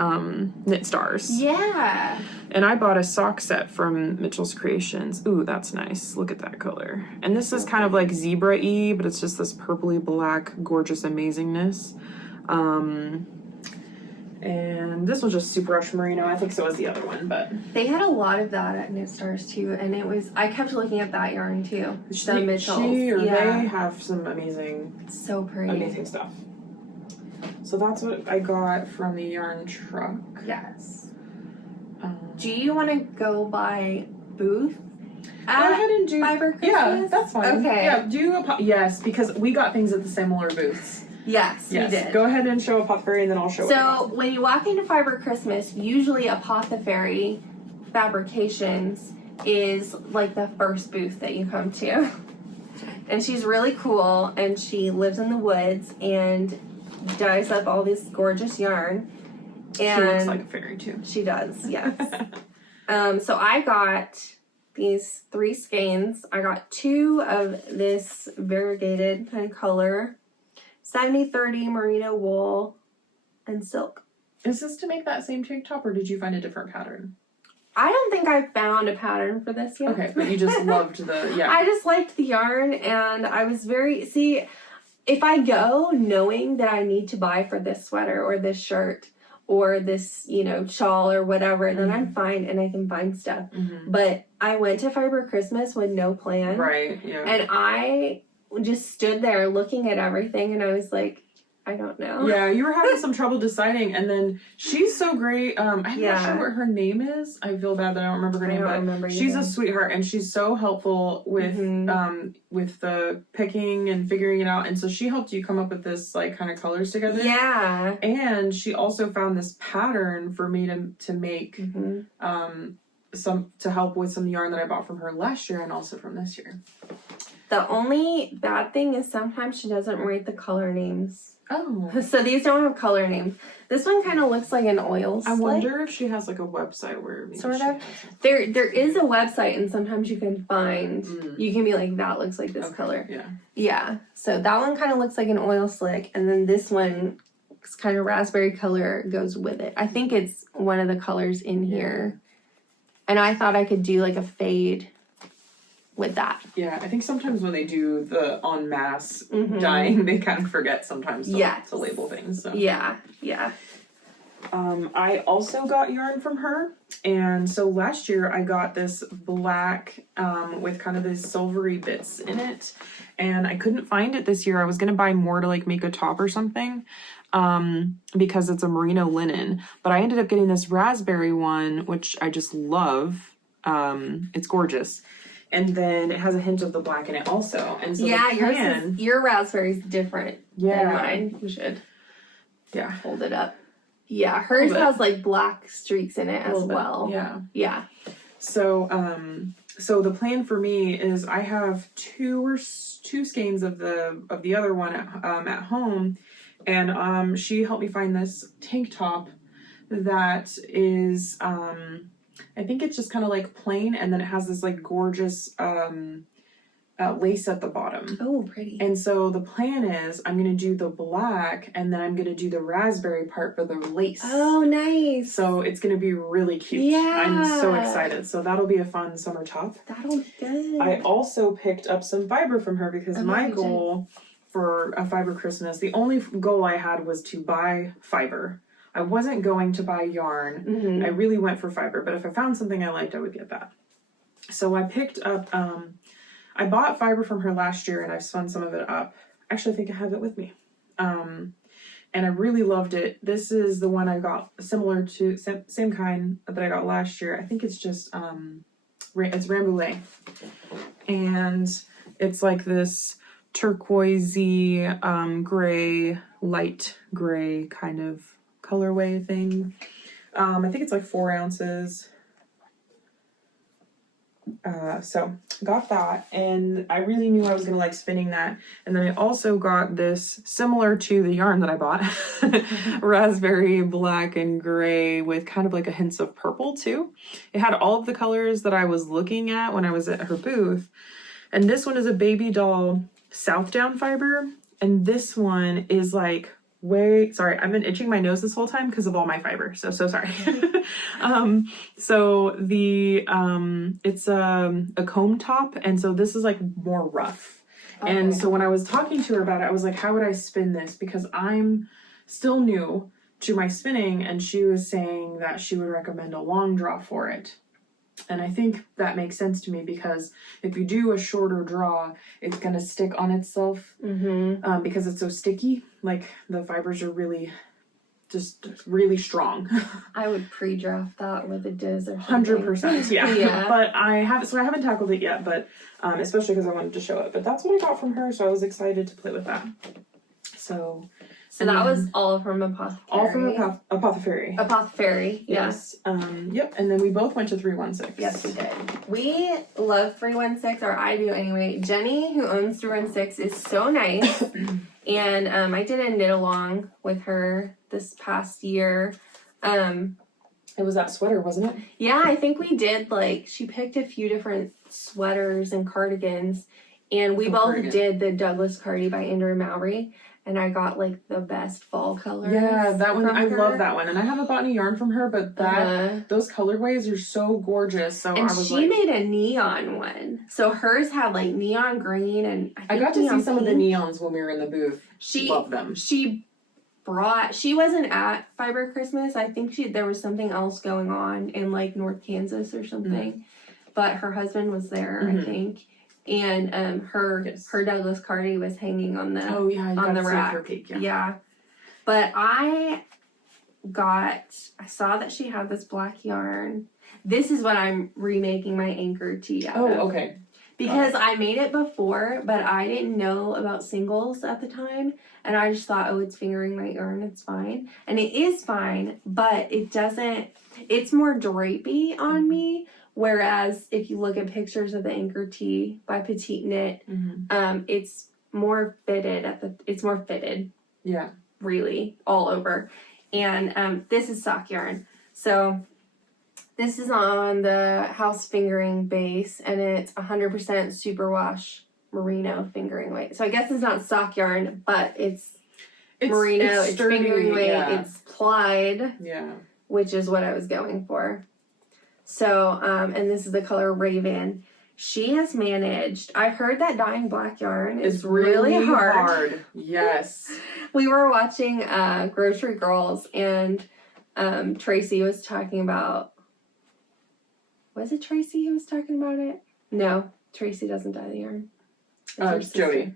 Knit Stars. Yeah. And I bought a sock set from Mitchell's Creations. Ooh, that's nice. Look at that color. And this is kind of like zebra-y, but it's just this purpley black gorgeous amazingness. And this was just Super Rush Merino. I think so was the other one, but they had a lot of that at Knit Stars too, and it was, I kept looking at that yarn too. The Mitchells. They have some amazing, so pretty, amazing stuff. So that's what I got from the yarn truck. Yes. Do you want to go by booth? Go ahead and do Fiber Christmas? Yeah, that's fine. Okay. Yeah, yes, because we got things at the similar booths. Yes, we did. Go ahead and show Apothecary, and then I'll show. So when you walk into Fiber Christmas, usually Apothecary Fabrications is like the first booth that you come to, and she's really cool, and she lives in the woods and dyes up all this gorgeous yarn. And she looks like a fairy too. She does, yes. So I got these 3 skeins. I got 2 of this variegated kind of color, 70/30 merino wool, and silk. Is this to make that same tank top, or did you find a different pattern? I don't think I found a pattern for this yet. Okay, but you just loved the, yeah. I just liked the yarn, and I was very, if I go knowing that I need to buy for this sweater or this shirt or this, shawl or whatever, then I'm fine and I can find stuff. But I went to Fiber Christmas with no plan. Right, yeah. And I just stood there looking at everything, and I was like, I don't know. Yeah, you were having some trouble deciding, and then she's so great. I'm not sure what her name is. I feel bad that I don't remember her name, but she's a sweetheart, and she's so helpful with the picking and figuring it out. And so she helped you come up with this like kind of colors together. Yeah. And she also found this pattern for me to make some to help with some yarn that I bought from her last year and also from this year. The only bad thing is sometimes she doesn't write the color names. Oh. So these don't have color names. This one kind of looks like an oil slick. I wonder if she has like a website where maybe sort of. There is a website, and sometimes you can find, you can be like, that looks like this color. Yeah. Yeah. So that one kind of looks like an oil slick, and then this one is kind of raspberry color goes with it. I think it's one of the colors in here. And I thought I could do like a fade with that. Yeah, I think sometimes when they do the en masse dyeing, they kind of forget sometimes to label things. So. Yeah. I also got yarn from her, and so last year I got this black with kind of these silvery bits in it, and I couldn't find it this year. I was gonna buy more to like make a top or something, because it's a merino linen, but I ended up getting this raspberry one, which I just love. It's gorgeous. And then it has a hint of the black in it also. And so your raspberry's different than mine. You should hold it up. Yeah, hers has like black streaks in it as well. Yeah. So the plan for me is I have two skeins of the other one at home, and she helped me find this tank top that is I think it's just kind of like plain, and then it has this like gorgeous lace at the bottom. Oh, pretty. And so the plan is I'm going to do the black, and then I'm going to do the raspberry part for the lace. Oh, nice. So it's going to be really cute. Yeah. I'm so excited. So that'll be a fun summer top. That'll be good. I also picked up some fiber from her because my goal for a Fiber Christmas, the only goal I had was to buy fiber. I wasn't going to buy yarn. I really went for fiber, but if I found something I liked, I would get that. So I picked up, I bought fiber from her last year, and I've spun some of it up. Actually, I think I have it with me. And I really loved it. This is the one I got, similar to, same kind that I got last year. I think it's just, it's Rambouillet. And it's like this turquoisey, gray, light gray kind of colorway thing. I think it's like 4 ounces. So got that, and I really knew I was gonna like spinning that. And then I also got this similar to the yarn that I bought, raspberry, black, and gray with kind of like a hints of purple too. It had all of the colors that I was looking at when I was at her booth. And this one is a baby doll South Down fiber, and this one is like Sorry, I've been itching my nose this whole time because of all my fiber. So sorry. So the it's a comb top, and so this is like more rough. Okay. And so when I was talking to her about it, I was like, how would I spin this? Because I'm still new to my spinning, and she was saying that she would recommend a long draw for it. And I think that makes sense to me because if you do a shorter draw, it's going to stick on itself because it's so sticky. Like the fibers are really strong. I would pre-draft that with a Diz or something. 100%, yeah. But I haven't tackled it yet, but especially because I wanted to show it. But that's what I got from her, so I was excited to play with that. So that was all from Apothecary. All from Apothecary. Apothecary, yes. Yep, and then we both went to 316. Yes, we did. We love 316, or I do anyway. Jenny, who owns 316, is so nice. And I did a knit along with her this past year. It was that sweater, wasn't it? Yeah, I think we did, like, she picked a few different sweaters and cardigans. And we both did the Douglas Cardi by Andrew Mowry. And I got, like, the best fall colors. Yeah, that one, I love that one. And I haven't bought any yarn from her, but those colorways are so gorgeous. So and she made a neon one. So hers had, like, neon green and I got to see some of the neons when we were in the booth. Love them. She wasn't at Fiber Christmas. I think there was something else going on in, like, North Kansas or something. But her husband was there, I think. And her Douglas Cardi was hanging on the rack. Yeah. But I saw that she had this black yarn. This is what I'm remaking my anchor tee out of. Okay. Because I made it before, but I didn't know about singles at the time. And I just thought, oh, it's fingering my yarn, it's fine. And it is fine, but it's more drapey on me. Whereas if you look at pictures of the anchor tee by Petite Knit, it's more fitted. Yeah. Really, all over. And this is sock yarn. So this is on the house fingering base, and it's 100% superwash merino fingering weight. So I guess it's not sock yarn, but it's merino, it's sturdy, fingering weight, it's plied. Yeah. Which is what I was going for. So, and this is the color Raven. She has managed. I've heard that dyeing black yarn is really hard. Yes. We were watching Grocery Girls, and Tracy was talking about. Was it Tracy who was talking about it? No, Tracy doesn't dye the yarn.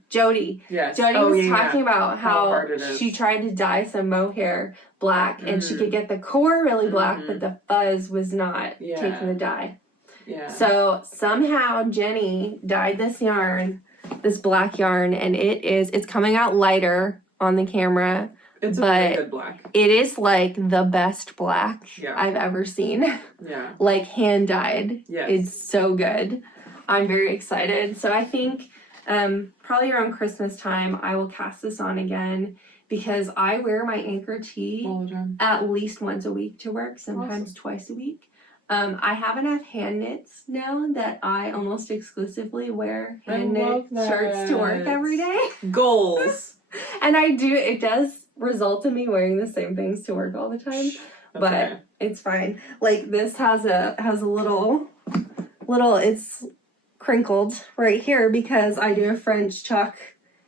Jody. Yes. Jody was talking about how she tried to dye some mohair black, and she could get the core really black, but the fuzz was not taking the dye. Yeah. So somehow Jenny dyed this yarn, this black yarn, and it's coming out lighter on the camera. It's a really good black. It is like the best black I've ever seen. Yeah. Like hand dyed. Yes. It's so good. I'm very excited. So I think probably around Christmas time, I will cast this on again because I wear my anchor tee at least once a week to work, sometimes twice a week. I have enough hand knits now that I almost exclusively wear hand knit shirts to work every day. Goals. And it does result in me wearing the same things to work all the time, but it's fine. Like this has a little, it's crinkled right here because I do a French chuck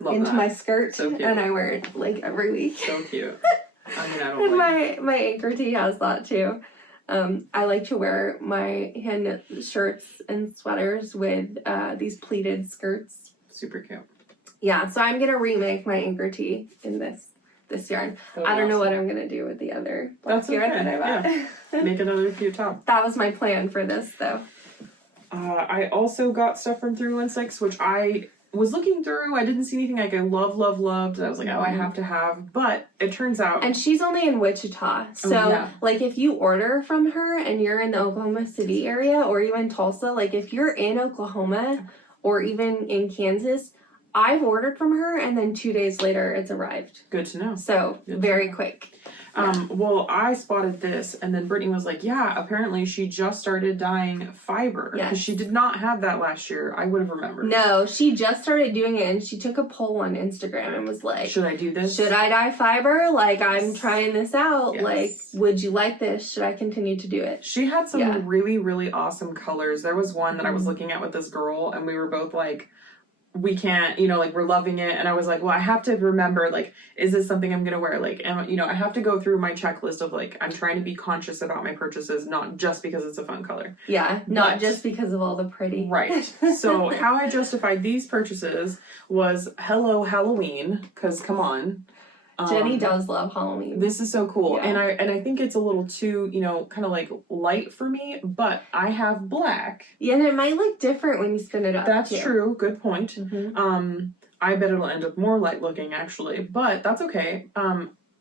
into my skirt, and I wear it like every week. So cute. I mean, I don't and my anchor tee has that too. I like to wear my hand knit shirts and sweaters with these pleated skirts. Super cute. Yeah, so I'm gonna remake my anchor tee in this yarn. I don't know what I'm gonna do with the other black yarn that I bought. Make another cute top. That was my plan for this though. I also got stuff from 316, which I was looking through. I didn't see anything like I loved. I was like, I have to have. But it turns out... And she's only in Wichita. So, like, if you order from her and you're in the Oklahoma City area or even Tulsa, like, if you're in Oklahoma or even in Kansas, I've ordered from her and then 2 days later it's arrived. Good to know. So, very quick. Well, I spotted this, and then Brittany was like, yeah, apparently she just started dyeing fiber. Because she did not have that last year. I would have remembered. No, she just started doing it, and she took a poll on Instagram and was like, should I do this? Should I dye fiber? Like, I'm trying this out. Yes. Like, would you like this? Should I continue to do it? She had some really, really awesome colors. There was one that I was looking at with this girl, and we were both like, we can't, you know, like, we're loving it. And I was like, well, I have to remember, like, is this something I'm gonna wear? Like, you know, I have to go through my checklist of, like, I'm trying to be conscious about my purchases, not just because it's a fun color. Yeah, not just because of all the pretty. Right. So how I justified these purchases was Hello Halloween, because come on. Jenny does love Halloween. This is so cool. Yeah. And I think it's a little too, you know, kind of like light for me, but I have black. Yeah, and it might look different when you spin it up. That's true. Good point. Mm-hmm. I bet it'll end up more light looking actually, but that's okay.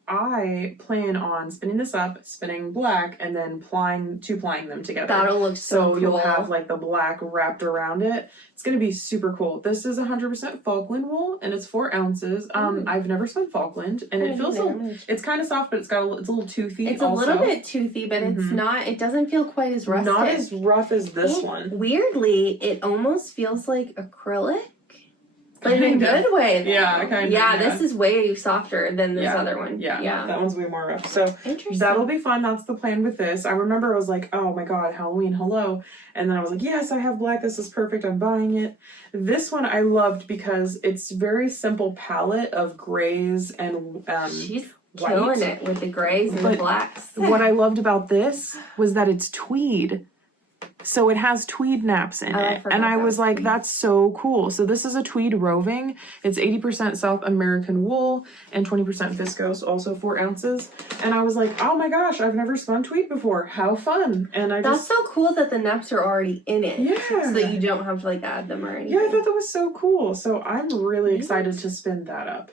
I plan on spinning this up, spinning black, and then plying them together. That'll look so cool. You'll have like the black wrapped around it. It's gonna be super cool. This is 100% Falkland wool, and it's 4 ounces. I've never spun Falkland, and it feels it's kind of soft, but it's a little toothy. It's also a little bit toothy, but it's not. It doesn't feel quite as rough. Not as rough as this one. Weirdly, it almost feels like acrylic. But in a good way. Though. Yeah, kind of. Yeah, this is way softer than this other one. Yeah, that one's way more rough. So that'll be fun. That's the plan with this. I remember I was like, oh my god, Halloween, hello. And then I was like, yes, I have black. This is perfect. I'm buying it. This one I loved because it's very simple palette of grays and She's killing it with the grays and the blacks. What I loved about this was that it's tweed. So it has tweed naps in it. And I was like, that's so cool. So this is a tweed roving. It's 80% South American wool and 20% viscose, also 4 ounces. And I was like, oh my gosh, I've never spun tweed before. How fun. And that's so cool that the naps are already in it. Yeah. So that you don't have to like add them or anything. Yeah, I thought that was so cool. So I'm really excited to spin that up.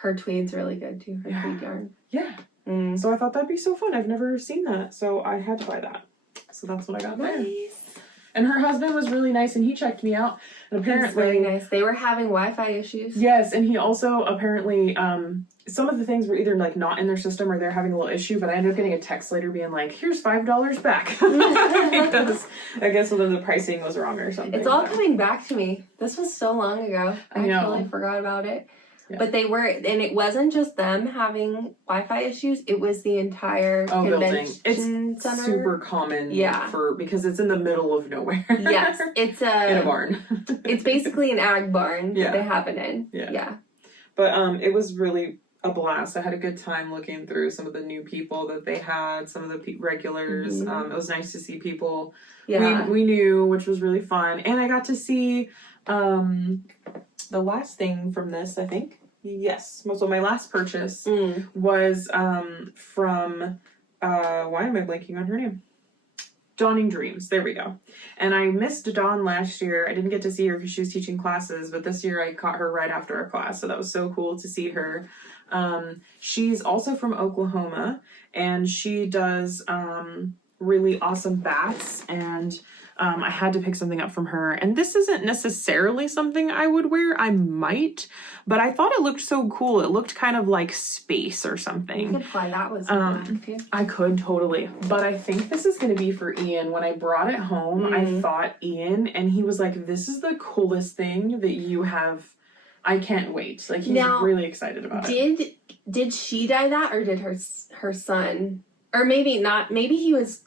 Her tweed's really good too. Her tweed yarn. Yeah. So I thought that'd be so fun. I've never seen that. So I had to buy that. So that's what I got there. And her husband was really nice, and he checked me out. And apparently, really nice. They were having Wi-Fi issues. Yes, and he also apparently some of the things were either like not in their system or they're having a little issue. But I ended up getting a text later being like, "Here's $5 back," because I guess whether the pricing was wrong or something. It's all coming back to me. This was so long ago. I totally forgot about it. Yeah. But they were, and it wasn't just them having Wi-Fi issues. It was the entire convention center. Super common, because it's in the middle of nowhere. Yes, it's in a barn. It's basically an ag barn that they have it in. Yeah. But it was really a blast. I had a good time looking through some of the new people that they had, some of the regulars. It was nice to see people we knew, which was really fun. And I got to see the last thing from this, I think. Yes. So my last purchase was from why am I blanking on her name? Dawning Dreams. There we go. And I missed Dawn last year. I didn't get to see her because she was teaching classes, but this year I caught her right after a class. So that was so cool to see her. She's also from Oklahoma, and she does really awesome bats, and I had to pick something up from her. And this isn't necessarily something I would wear. I might, but I thought it looked so cool. It looked kind of like space or something. You could fly that with some too. I could totally. But I think this is going to be for Ian. When I brought it home, I thought Ian, and he was like, this is the coolest thing that you have. I can't wait. Like, he's really excited about it. Did she dye that, or did her son? Or maybe not. Maybe he was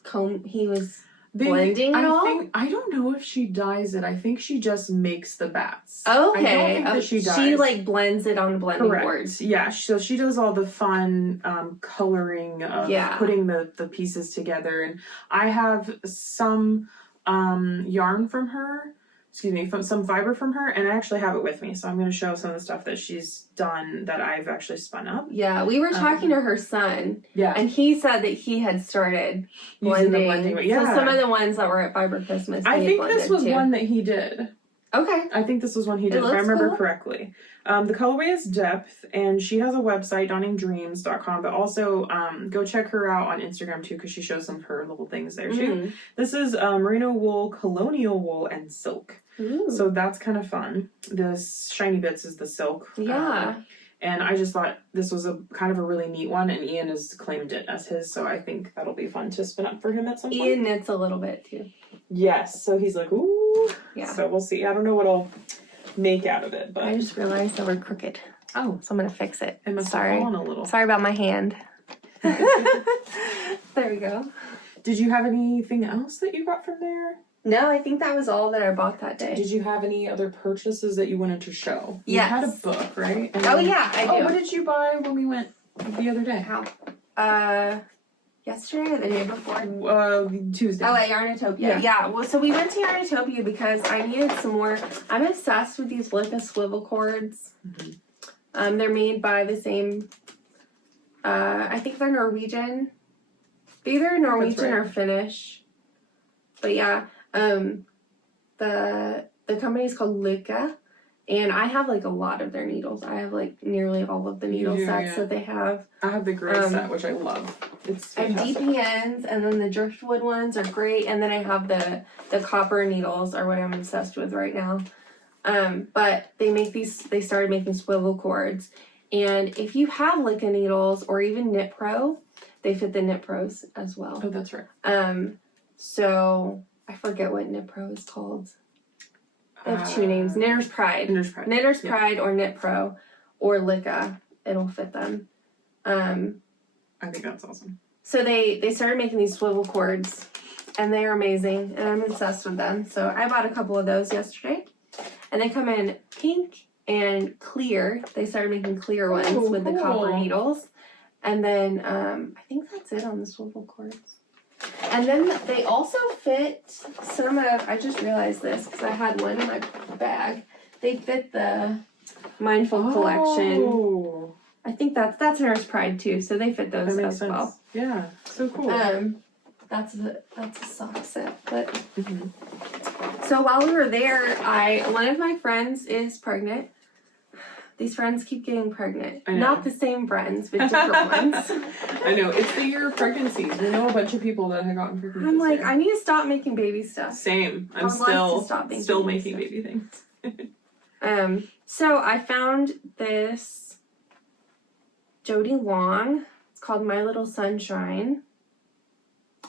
blending it all? I don't know if she dyes it. I think she just makes the bats. Okay. I don't think that she dyes. She like blends it on the blending board. Yeah, so she does all the fun coloring of putting the pieces together. And I have some yarn from her. Some fiber from her, and I actually have it with me, so I'm going to show some of the stuff that she's done that I've actually spun up. Yeah, we were talking to her son, and he said that he had started blending. So some of the ones that were at Fiber Christmas, I think this was one that he did. Okay. I think this was one he did, if I remember correctly. The colorway is Depth, and she has a website, dawningdreams.com, but also go check her out on Instagram too, because she shows some of her little things there too. This is merino wool, colonial wool, and silk. So that's kind of fun. The shiny bits is the silk. Yeah. And I just thought this was a kind of a really neat one, and Ian has claimed it as his, so I think that'll be fun to spin up for him at some point. Ian knits a little bit too. Yes, so he's like, ooh. Yeah. So we'll see. I don't know what I'll make out of it, but I just realized that we're crooked. oh, So I'm gonna fix it. it must Sorry. have fallen a little. Sorry about my hand. There we go. Did you have anything else that you got from there? No, I think that was all that I bought that day. Did you have any other purchases that you wanted to show? You Yes. had a book, right? And Oh then- yeah, I do. Oh, what did you buy when we went the other day? How? Yesterday or the day before? Tuesday. Oh, at Yarnatopia. Yeah. Yeah. Well, so we went to Yarnatopia because I needed some more. I'm obsessed with these Lika swivel cords. Mhm. They're made by the same. I think they're Norwegian. Either Norwegian right. or Finnish. But yeah, the company's called Lika, and I have like a lot of their needles. I have like nearly all of the needle do, sets yeah. that they have. I have the gray set, which I love. It's I have fantastic. DPNs, and then the driftwood ones are great, and then I have the copper needles are what I'm obsessed with right now. But they started making swivel cords, and if you have Lika needles or even Knit Pro, they fit the Knit Pros as well. Oh, that's right. So I forget what Knit Pro is called. They have two names: Knitter's Pride, Knitter's Pride. Pride, or Knit Pro, or Lika. It'll fit them. I think that's awesome. So they started making these swivel cords, and they are amazing, and I'm obsessed with them. So I bought a couple of those yesterday, and they come in pink and clear. They started making clear ones with the copper cool. needles, and then I think that's it on the swivel cords. And then they also fit some of. I just realized this because I had one in my bag. They fit the Mindful collection. Oh, I think that's Nurse Pride too, so they fit those that makes as sense. well. Yeah, so cool. That's a sock set. But Mhm. so while we were there, one of my friends is pregnant. These friends keep getting pregnant. I know. Not the same friends, but different ones. I know, it's the year of pregnancies. We know a bunch of people that have gotten pregnant. I'm this like, year. I need to stop making baby stuff. Same. I'm I would like still to stop making still baby making stuff. baby things. So I found this Jody Long. It's called My Little Sunshine.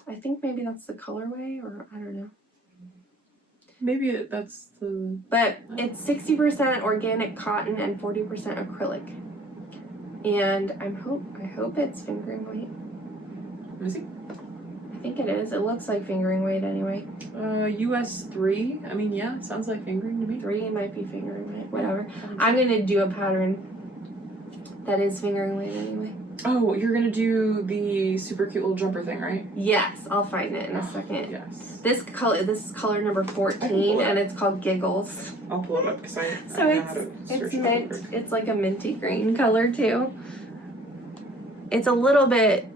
I think maybe that's the colorway, or I don't know. Maybe that's the. But it's 60% organic cotton and 40% acrylic. And I hope it's fingering weight. Let me see. I think it is. It looks like fingering weight anyway. US 3. I mean, yeah, sounds like fingering to me. 3 might be fingering weight. Whatever. I'm gonna do a pattern that is fingering weight anyway. Oh, you're gonna do the super cute little jumper thing, right? Yes, I'll find it in a second. Yes. This is color number 14, and it's called Giggles. I'll pull it up because I So know how to it's search it mint. real quick. It's like a minty green color too. It's a little bit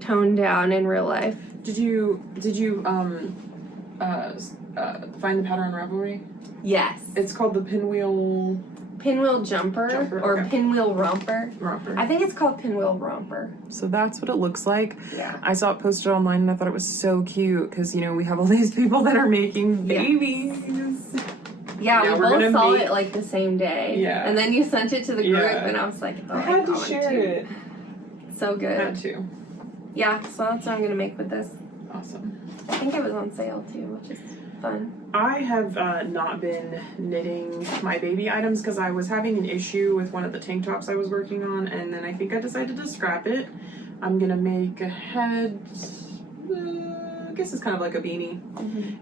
toned down in real life. Did you find the pattern Ravelry? Yes. It's called the pinwheel Pinwheel jumper, or okay. pinwheel romper. romper. I think it's called pinwheel romper. So that's what it looks like. Yeah. I saw it posted online and I thought it was so cute because, you know, we have all these people that are making babies. Yeah, Yeah, we we're both gonna saw make- it like the same day. Yeah. And then you sent it to the group, Yeah. and I was like, oh, I had to want share it. So I good. had to. Yeah, so that's what I'm gonna make with this. Awesome. I think it was on sale too, which is fun. I have not been knitting my baby items because I was having an issue with one of the tank tops I was working on, and then I think I decided to scrap it. I'm gonna make a head, I guess it's kind of like a beanie.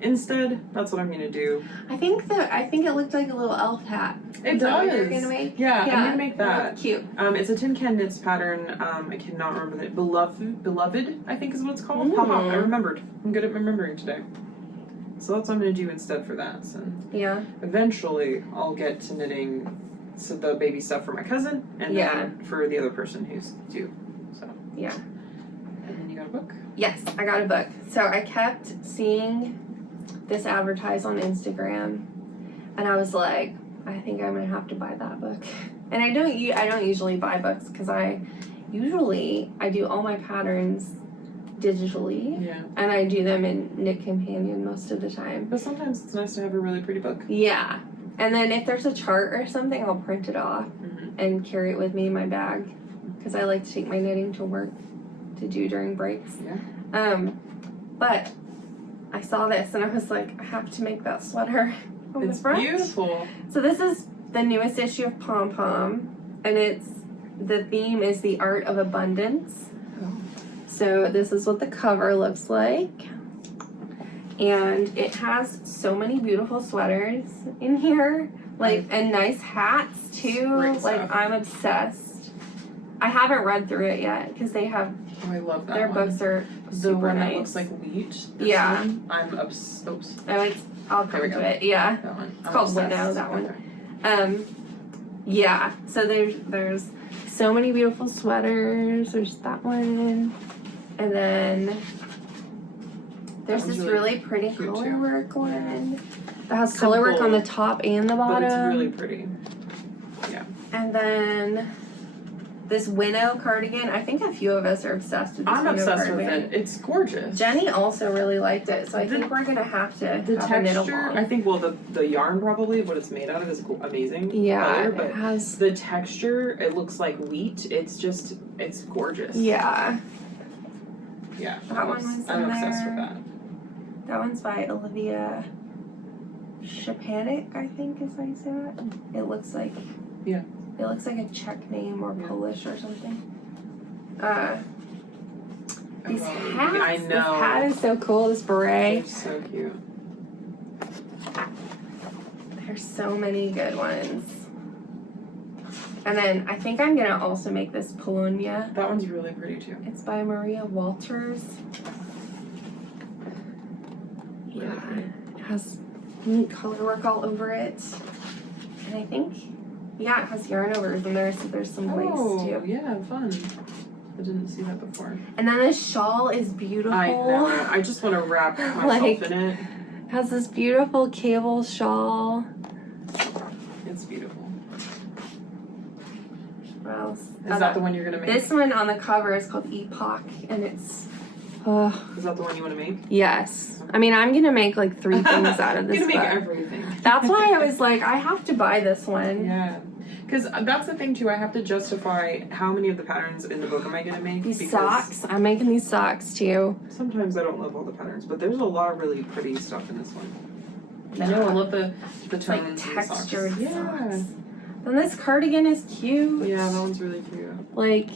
Instead, that's what I'm gonna do. I think it looked like a little elf hat. It Is that what does. you're gonna make? Yeah, I'm gonna make that. Cute. It's a tin can knits pattern. I cannot remember the beloved. I think is what it's called. Mm. Haha, I remembered. I'm good at remembering today. So that's what I'm gonna do instead for that. So Yeah. eventually, I'll get to knitting the baby stuff for my cousin, and then for the other person who's due. So Yeah. And then you got a book. Yes, I got a book. So I kept seeing this advertised on Instagram, and I was like, I think I'm gonna have to buy that book. And I don't usually buy books because I do all my patterns digitally, Yeah. and I do them in Knit Companion most of the time. But sometimes it's nice to have a really pretty book. Yeah, and then if there's a chart or something, I'll print it off. Mm-hmm. and carry it with me in my bag because I like to take my knitting to work to do during breaks. Yeah. But I saw this and I was like, I have to make that sweater on the front. It's beautiful. So this is the newest issue of Pom Pom, and the theme is the art of abundance. Oh. So this is what the cover looks like. And it has so many beautiful sweaters in here, like, and nice hats too. Great Like, stuff. I'm obsessed. I haven't read through it yet because they have Oh, I love that their one. books are The super one nice. that looks like wheat. This Yeah. one, I'm obsessed. Oops. Oh, I'll There we come to go. it. Yeah. That one. It's called Winnow, that one. Yeah. So there's so many beautiful sweaters. There's that one, and then there's one's this really really pretty cute, color too. work one that has color work on the top and the But bottom. it's really pretty. And then this Winnow cardigan. I think a few of us are obsessed with this I'm Winnow obsessed cardigan. with it. It's gorgeous. Jenny also really liked it, so I think we're gonna have to The have a knit texture, along. I think, well, the yarn probably, what it's made out of is amazing. Yeah, color, it but has. the texture, it looks like wheat. It's gorgeous. Yeah, Yeah. That one was I'm in obsessed there. with that. that one's by Olivia Shapanik, I think is how you say that. It looks like. Yeah. It looks like a Czech name or Yeah. Polish or something. These love it. hats. I This know. hat is so cool. This beret. It's so cute. There's so many good ones. And then I think I'm gonna also make this Polonia. That one's really pretty too. It's by Maria Walters. Really Yeah, pretty. it has neat color work all over it. And I think, yeah, it has yarn overs in there, so there's some lace too. Yeah, fun. I didn't see that before. And then this shawl is beautiful. I know. I just want to wrap myself Like- in it. It has this beautiful cable shawl. It's beautiful. What else? Is that the one you're gonna make? This one on the cover is called Epoch, and it's. Is that the one you want to make? Yes. I mean, I'm gonna make like 3 things out of this I'm gonna make book. everything. That's why I was like, I have to buy this one. Yeah. Because that's the thing too. I have to justify how many of the patterns in the book am I gonna make. These because socks. I'm making these socks too. Sometimes I don't love all the patterns, but there's a lot of really pretty stuff in this one. I know. I love the It's tones like and the textured socks. Yeah. socks. And this cardigan is cute. Yeah, that one's really cute. Like,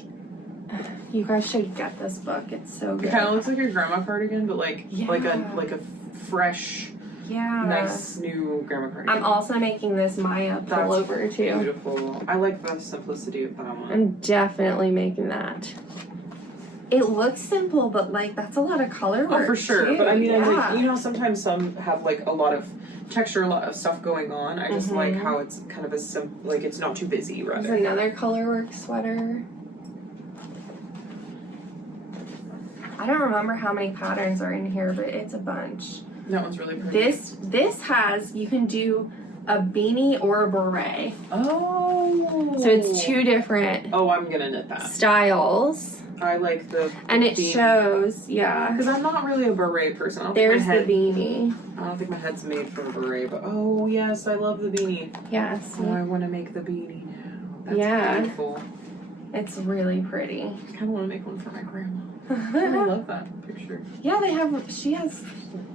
you guys should get this book. It's so It good. kind of looks like your grandma cardigan, but like Yeah. a fresh, Yeah. nice new grandma cardigan. I'm also making this Maya That's pullover too. beautiful. I like the simplicity of that one. I'm definitely making that. It looks simple, but like that's a lot of color work. Oh, for sure. too. But I mean, yeah. I like, you know, sometimes some have like a lot of texture, a lot of stuff going on. I just like Mhm. how it's kind of like it's not too busy, There's rather. another color work sweater. I don't remember how many patterns are in here, but it's a bunch. That one's really pretty. This has, you can do a beanie or a beret. Oh. So it's 2 different Oh, I'm gonna knit that. styles. I like the. And it beanie. shows, yeah. Because I'm not really a beret person. I don't There's think the my head, beanie. I don't think my head's made for a beret, but oh yes, I love the beanie. Yes. Oh, I want to make the beanie. That's Yeah. beautiful. It's really pretty. I kind of want to make one for my grandma. I love that picture. Yeah, she has, So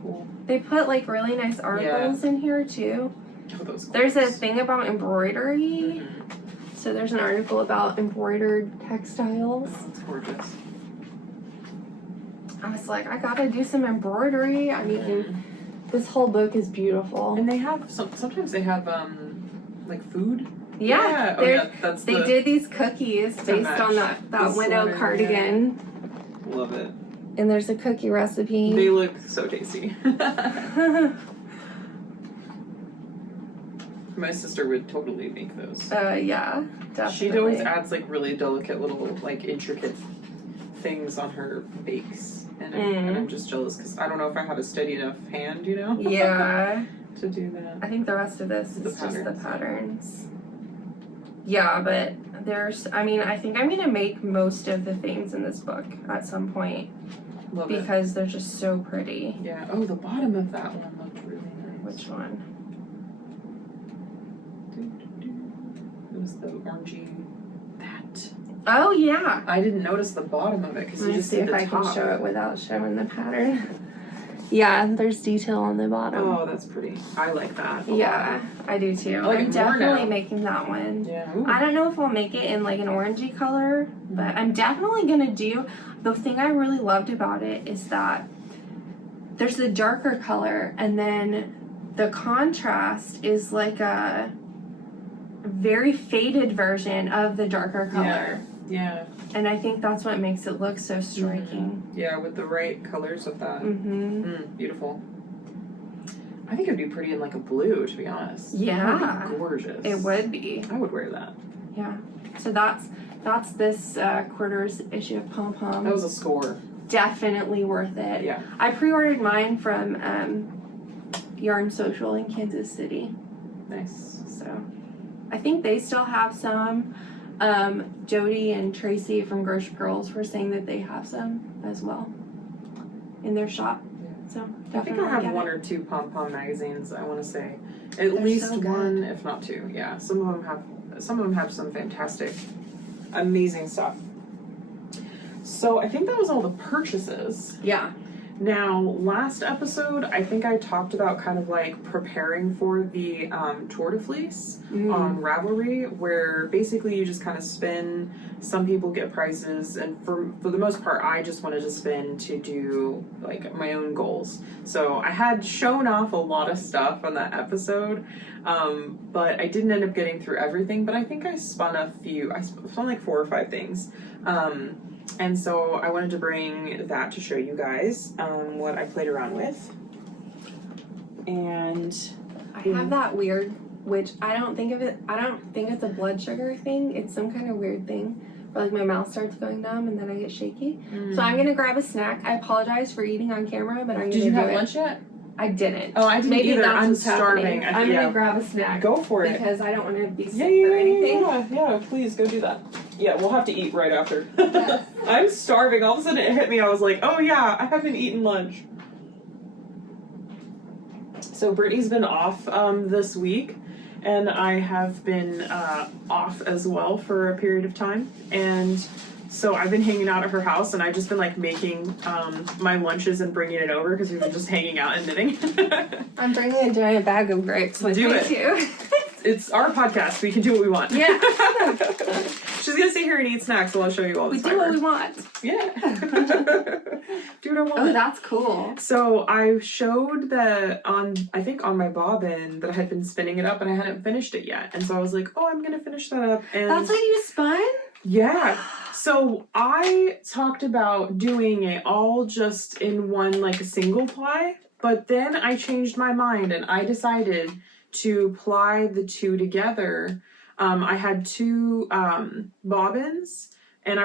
cool. they put like really nice articles in here too. Oh, those There's a colors. thing about embroidery. Mhm. So there's an article about embroidered textiles. Oh, that's gorgeous. I was like, I gotta do some embroidery. I mean, this whole book is beautiful. And they have sometimes they have like food. Yeah, Oh yeah, that's they did these cookies To based match on that the Winnow sweater, cardigan. Love it. And there's a cookie recipe. They look so tasty. My sister would totally make those. Yeah, definitely. She always adds like really delicate little like intricate things on her bakes, and I'm just jealous because I don't know if I have a steady enough hand, you know. Yeah. To do that. I think the rest of this The is just the patterns. patterns. Yeah, but I think I'm gonna make most of the things in this book at some point Love it. because they're just so pretty. Yeah. Oh, the bottom of that one looked really nice. Which one? It was the orangey, that. Oh, yeah. I didn't notice the bottom of it because you just see did if the I top. can show it without showing the pattern. Yeah, there's detail on the bottom. Oh, that's pretty. I like that. Yeah, I do too. I like I'm it more definitely now. making that one. Yeah. Ooh. I don't know if we'll make it in like an orangey color, but I'm definitely gonna do. The thing I really loved about it is that there's the darker color, and then the contrast is like a very faded version of the darker color. Yeah. And I think that's what makes it look so striking. Yeah, with the right colors of that. Beautiful. I think it'd be pretty in like a blue, to be honest. Yeah. That would be gorgeous. It would be. I would wear that. Yeah. So that's this quarter's issue of Pom Pom. That was a score. Definitely worth it. Yeah. I pre-ordered mine from Yarn Social in Kansas City. Nice. So I think they still have some. Jody and Tracy from Grosh Girls were saying that they have some as well in their shop. Yeah. So I think I have one or two Pom Pom magazines. I want to say at least so one, if not two. Yeah, some of them have some fantastic, amazing stuff. So I think that was all the purchases. Yeah. Now, last episode, I think I talked about kind of like preparing for the Tour de Fleece on Ravelry, where basically you just kind of spin. Some people get prizes, and for the most part, I just wanted to spin to do like my own goals. So I had shown off a lot of stuff on that episode, but I didn't end up getting through everything. But I think I spun a few. I spun like 4 or 5 things. And so I wanted to bring that to show you guys what I played around with. And I have that weird, which I don't think it's a blood sugar thing. It's some kind of weird thing where like my mouth starts going numb and then I get shaky. So I'm gonna grab a snack. I apologize for eating on camera, but I'm gonna did you have do it. lunch yet? I didn't. Oh, I didn't Maybe either. That's I'm what's starving. happening. I'm gonna grab a snack. Go for it. Because I don't want to be sick or anything. Yeah, please go do that. Yeah, we'll have to eat right after. Yes. I'm starving. All of a sudden it hit me. I was like, oh yeah, I haven't eaten lunch. So Brittany's been off this week, and I have been off as well for a period of time. And so I've been hanging out at her house, and I've just been like making my lunches and bringing it over because we've been just hanging out and knitting. I'm bringing a giant bag of grapes with Do me it. too. It's our podcast. We can do what we want. Yeah. She's gonna sit here and eat snacks while I show you all the We do what we want. Yeah. Do what I want. Oh, that's cool. So I showed that I think on my bobbin that I had been spinning it up and I hadn't finished it yet. And so I was like, oh, I'm gonna finish that up. And That's what you spun? yeah. So I talked about doing it all just in one, like a single ply, but then I changed my mind and I decided to ply the two together. I had 2 bobbins, and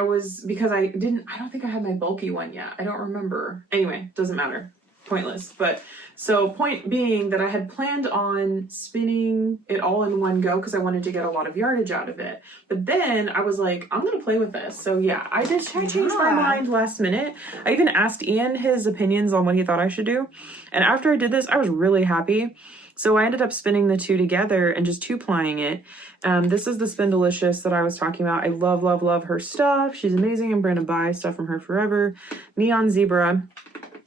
because I don't think I had my bulky one yet. I don't remember. Anyway, doesn't matter. Pointless. But so point being that I had planned on spinning it all in one go because I wanted to get a lot of yardage out of it. But then I was like, I'm going to play with this. So yeah, I changed my mind last minute. I even asked Ian his opinions on what he thought I should do. And after I did this, I was really happy. So I ended up spinning the 2 together and just 2-plying it. This is the Spindalicious that I was talking about. I love, love, love her stuff. She's amazing. I'm going to buy stuff from her forever. Neon Zebra.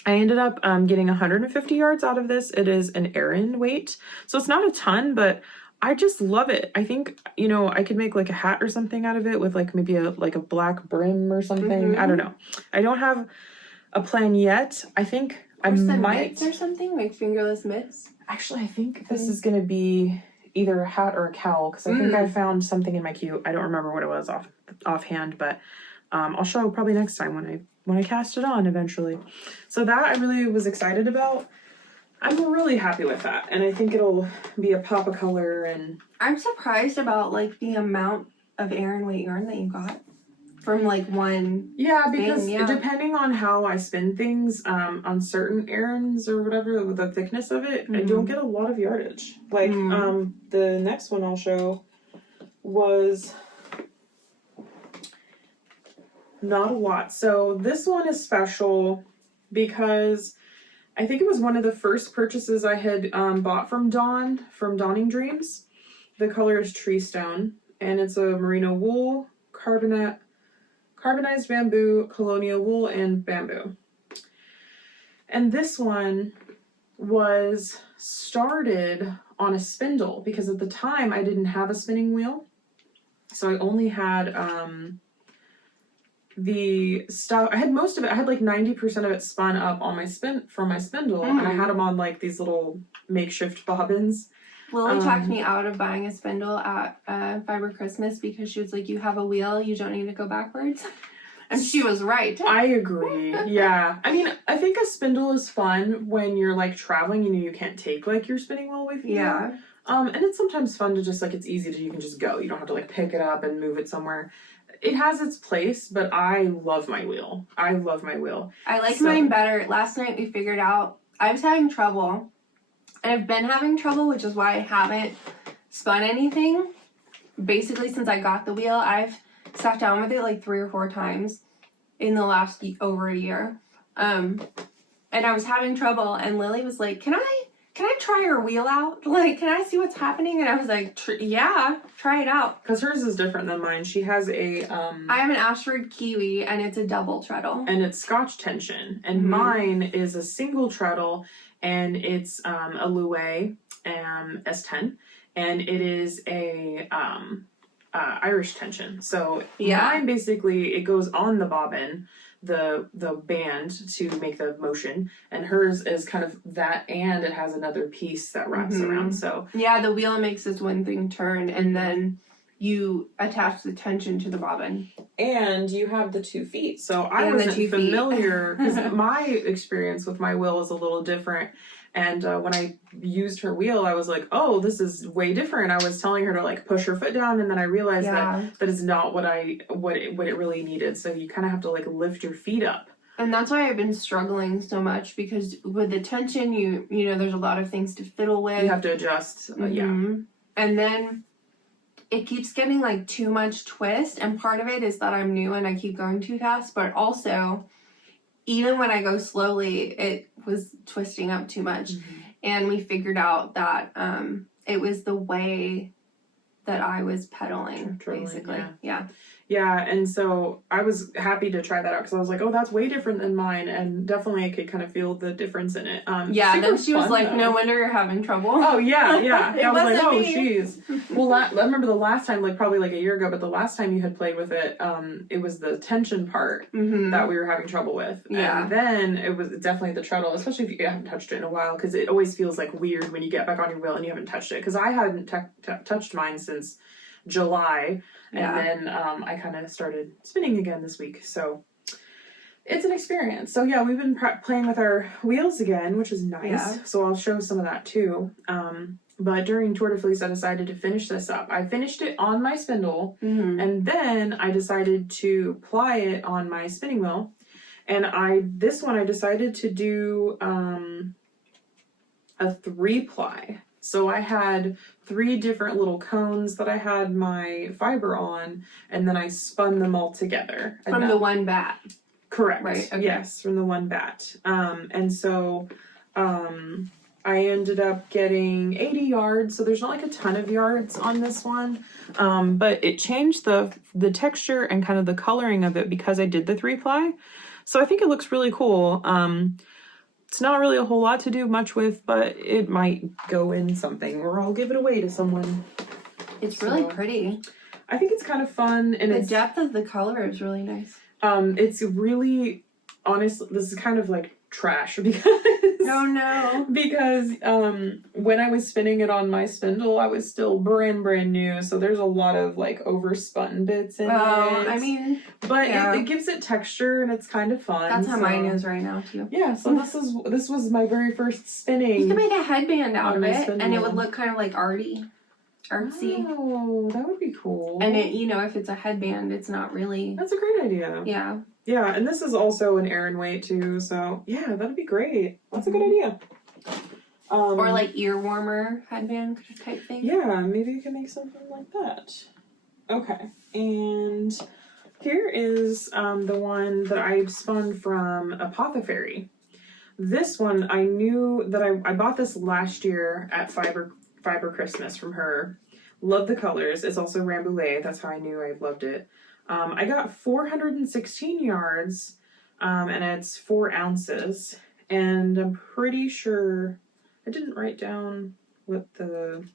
I ended up getting 150 yards out of this. It is an Aran weight. So it's not a ton, but I just love it. I think, I could make like a hat or something out of it with like maybe a black brim or something. I don't know. I don't have a plan yet. I think I might. Mitts or something, like fingerless mitts. Actually, I think this is going to be either a hat or a cowl because I think I found something in my queue. I don't remember what it was offhand, but I'll show probably next time when I cast it on eventually. So that I really was excited about. I'm really happy with that, and I think it'll be a pop of color. And I'm surprised about like the amount of Aran weight yarn that you got from like one. Yeah, because thing, depending on how I spin things, on certain errands or whatever, with the thickness of it, I don't get a lot of yardage. Like the next one I'll show was not a lot. So this one is special because I think it was one of the first purchases I had bought from Dawn, from Dawning Dreams. The color is Tree Stone. and it's a merino wool, carbonized bamboo, colonial wool, and bamboo. And this one was started on a spindle because at the time I didn't have a spinning wheel. So I only had the stuff. I had most of it. I had like 90% of it spun up on my from my spindle, and I had them on like these little makeshift bobbins. Lily talked me out of buying a spindle at Fiber Christmas because she was like, "You have a wheel, you don't need to go backwards." And she was right. I agree. Yeah. I mean, I think a spindle is fun when you're like traveling and you can't take like your spinning wheel with you. Yeah. And it's sometimes fun to just like, it's easy to, you can just go. You don't have to like pick it up and move it somewhere. It has its place, but I love my wheel. I like mine better. Last night we figured out I was having trouble, and I've been having trouble, which is why I haven't spun anything. Basically, since I got the wheel, I've sat down with it like 3 or 4 times in the last over a year. And I was having trouble, and Lily was like, can I try your wheel out? Like, can I see what's happening? And I was like, yeah, try it out. Because hers is different than mine. She has a... I have an Ashford Kiwi, and it's a double treadle. And it's Scotch tension. And mine is a single treadle, and it's a Louet S10. And it is a Irish tension. So mine basically, it goes on the bobbin, the band to make the motion, and hers is kind of that, and it has another piece that wraps around. So yeah, the wheel makes this one thing turn, and then you attach the tension to the bobbin, and you have the 2 feet. So I wasn't familiar because my experience with my wheel was a little different. And when I used her wheel, I was like, oh, this is way different. I was telling her to like push her foot down, and then I realized that is not what it really needed. So you kind of have to like lift your feet up. And that's why I've been struggling so much, because with the tension, you know, there's a lot of things to fiddle with. You have to adjust. And then it keeps getting like too much twist. And part of it is that I'm new and I keep going too fast, but also, even when I go slowly, it was twisting up too much. And we figured out that it was the way that I was pedaling, basically. Yeah, and so I was happy to try that out because I was like, oh, that's way different than mine, and definitely I could kind of feel the difference in it. Yeah, then she was like, no wonder you're having trouble. Oh, yeah. I was like, oh, me. jeez. Well, I remember the last time, like probably like a year ago, but the last time you had played with it, it was the tension part that we were having trouble with. Yeah. And then it was definitely the treadle, especially if you haven't touched it in a while, because it always feels like weird when you get back on your wheel and you haven't touched it, because I hadn't touched mine since July, and then I kind of started spinning again this week, so it's an experience. So yeah, we've been playing with our wheels again, which is nice. So I'll show some of that too. But during Tour de Felice, I decided to finish this up. I finished it on my spindle, and then I decided to ply it on my spinning wheel. And this one I decided to do a 3-ply. So I had 3 different little cones that I had my fiber on, and then I spun them all together. From the one bat. Correct. Right. Okay. Yes, from the one bat. And so I ended up getting 80 yards. So there's not like a ton of yards on this one, but it changed the texture and kind of the coloring of it because I did the 3-ply. So I think it looks really cool. It's not really a whole lot to do much with, but it might go in something, or I'll give it away to someone. It's really pretty. I think it's kind of fun, and the depth of the color is really nice. It's really, honestly, this is kind of like trash because because when I was spinning it on my spindle, I was still brand new, so there's a lot of like overspun bits in it. I mean, but it gives it texture, and it's kind of fun. That's how mine is right now too. Yeah, so this was my very first spinning. You could make a headband out of it, and it would look kind of like artsy. Oh, that would be cool. And it, you know, if it's a headband, it's not really. That's a great idea. Yeah. Yeah, and this is also an Aran weight too, so yeah, that'd be great. That's a good idea. Or like ear warmer headband type thing. Yeah, maybe you can make something like that. Okay, and here is the one that I spun from Apothecary. This one, I knew that I bought this last year at Fiber Christmas from her. Love the colors. It's also Rambouillet. That's how I knew I loved it. I got 416 yards, and it's 4 ounces. And I'm pretty sure, I didn't write down what the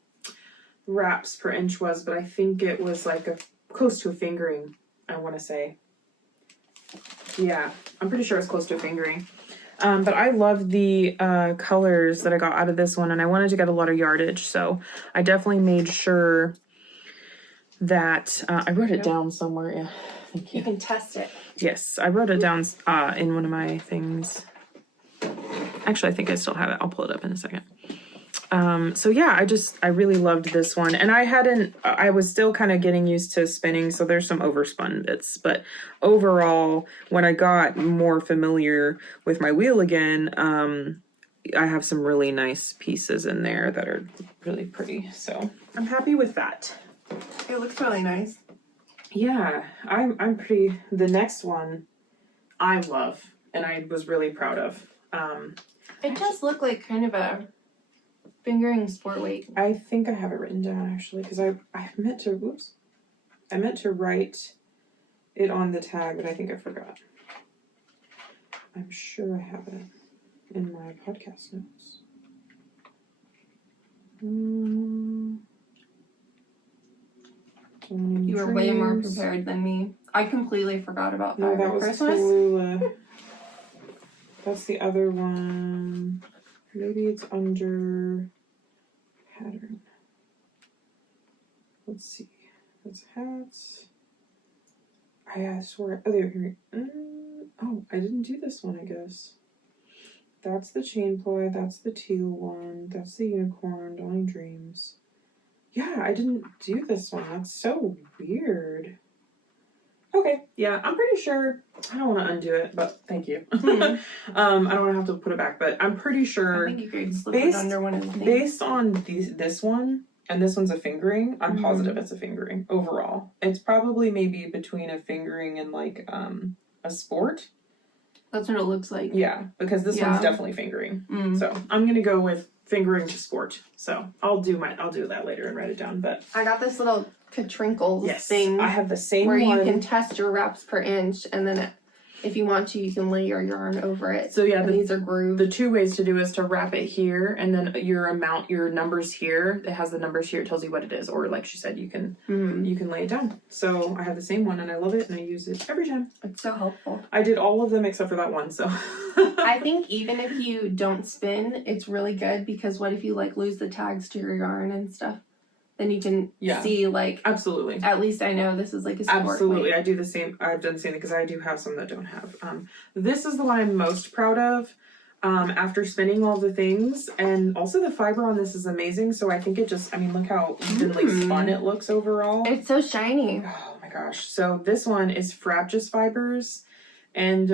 wraps per inch was, but I think it was like close to a fingering, I want to say. Yeah, I'm pretty sure it's close to a fingering. But I love the colors that I got out of this one, and I wanted to get a lot of yardage, so I definitely made sure that I wrote it down somewhere. Yeah, thank you. You can test it. Yes, I wrote it down in one of my things. Actually, I think I still have it. I'll pull it up in a second. So yeah, I really loved this one, and I was still kind of getting used to spinning, so there's some overspun bits, but overall, when I got more familiar with my wheel again, I have some really nice pieces in there that are really pretty, so I'm happy with that. It looks really nice. Yeah, I'm pretty, the next one I love, and I was really proud of. It does look like kind of a fingering sport weight. I think I have it written down actually, because I meant to write it on the tag, but I think I forgot. I'm sure I have it in my podcast notes. You were way more prepared than me. I completely forgot about that. No, that was Christmas. Tallulah. That's the other one. Maybe it's under pattern. Let's see. That's hats. I swear. Oh, here. Oh, I didn't do this one, I guess. That's the chain ply. That's the teal one. That's the unicorn. Dawning Dreams. Yeah, I didn't do this one. That's so weird. Okay, yeah, I'm pretty sure. I don't want to undo it, but thank you. I don't want to have to put it back, but I'm pretty sure. I think you could slip it under one of the things. Based on this one, and this one's a fingering, I'm positive it's a fingering overall. It's probably maybe between a fingering and like a sport. That's what it looks like. Yeah, because this one's definitely fingering. So I'm gonna go with fingering to sport. So I'll do that later and write it down. But I got this little Katrinkles thing. I have the same where one. You can test your wraps per inch, and then if you want to, you can lay your yarn over it. So yeah, these are grooved. The 2 ways to do is to wrap it here, and then your numbers here. It has the numbers here. It tells you what it is, or like she said, you can lay it down. So I have the same one, and I love it, and I use it every time. It's so helpful. I did all of them except for that one. So I think even if you don't spin, it's really good, because what if you like lose the tags to your yarn and stuff? Then you can see, like, absolutely. At least I know this is like a sport absolutely. weight. I do the same. I've done the same thing because I do have some that don't have. This is the one I'm most proud of. After spinning all the things, and also the fiber on this is amazing. So I think it just. I mean, look how evenly spun it looks overall. It's so shiny. Oh my gosh! So this one is Frabjous fibers. And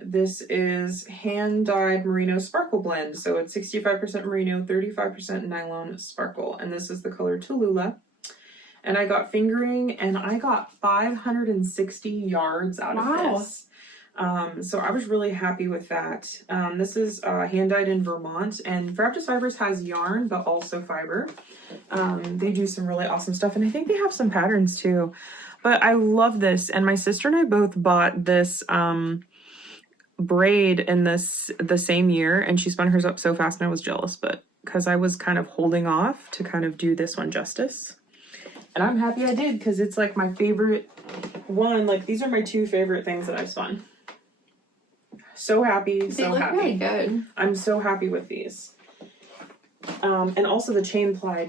this is hand-dyed merino sparkle blend. So it's 65% merino, 35% nylon sparkle. And this is the color Tallulah. And I got fingering, and I got 560 yards out of this. So I was really happy with that. This is hand-dyed in Vermont. And Frabjous Fibers has yarn, but also fiber. They do some really awesome stuff. And I think they have some patterns, too. But I love this, and my sister and I both bought this braid in the same year, and she spun hers up so fast, and I was jealous, but because I was kind of holding off to kind of do this one justice. And I'm happy I did, because it's like my favorite one. Like, these are my 2 favorite things that I've spun. So happy, so happy. They look really good. I'm so happy with these. And also the chain ply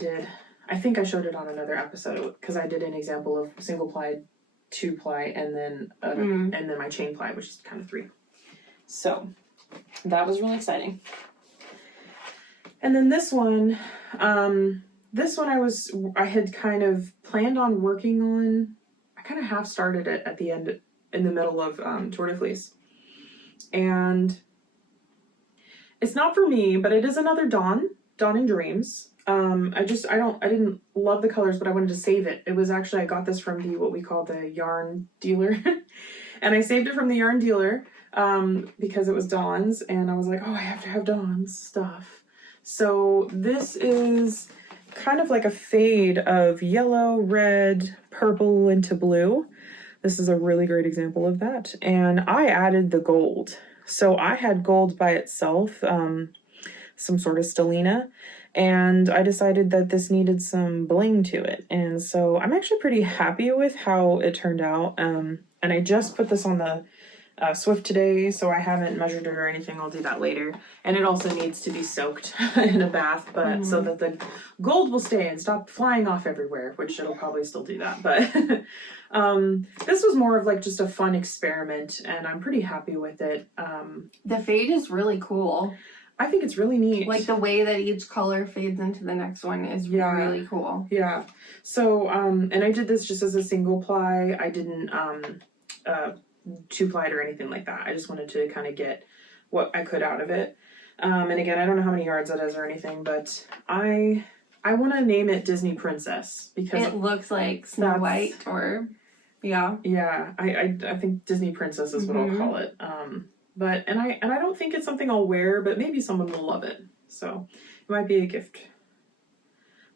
I think I showed it on another episode, because I did an example of single ply, 2 ply, and then my chain ply, which is kind of 3. So that was really exciting. And then this one I had kind of planned on working on. I kind of half started it at the end, in the middle of Tour de Fleece, and it's not for me, but it is another Dawning Dreams. I didn't love the colors, but I wanted to save it. It was actually, I got this from what we call the yarn dealer. And I saved it from the yarn dealer, because it was Dawn's, and I was like, oh, I have to have Dawn's stuff. So this is kind of like a fade of yellow, red, purple into blue. This is a really great example of that. And I added the gold. So I had gold by itself, some sort of stellina, and I decided that this needed some bling to it. And so I'm actually pretty happy with how it turned out. And I just put this on the Swift today, so I haven't measured it or anything. I'll do that later. And it also needs to be soaked in a bath, but so that the gold will stay and stop flying off everywhere, which it'll probably still do that. But this was more of like just a fun experiment, and I'm pretty happy with it. The fade is really cool. I think it's really neat. Like the way that each color fades into the next one is really cool. Yeah. So, and I did this just as a single ply. I didn't two plied or anything like that. I just wanted to kind of get what I could out of it. And again, I don't know how many yards that is or anything, but I want to name it Disney Princess because it looks like Snow White or yeah. I think Disney Princess is what I'll call it. But I don't think it's something I'll wear, but maybe someone will love it. So it might be a gift.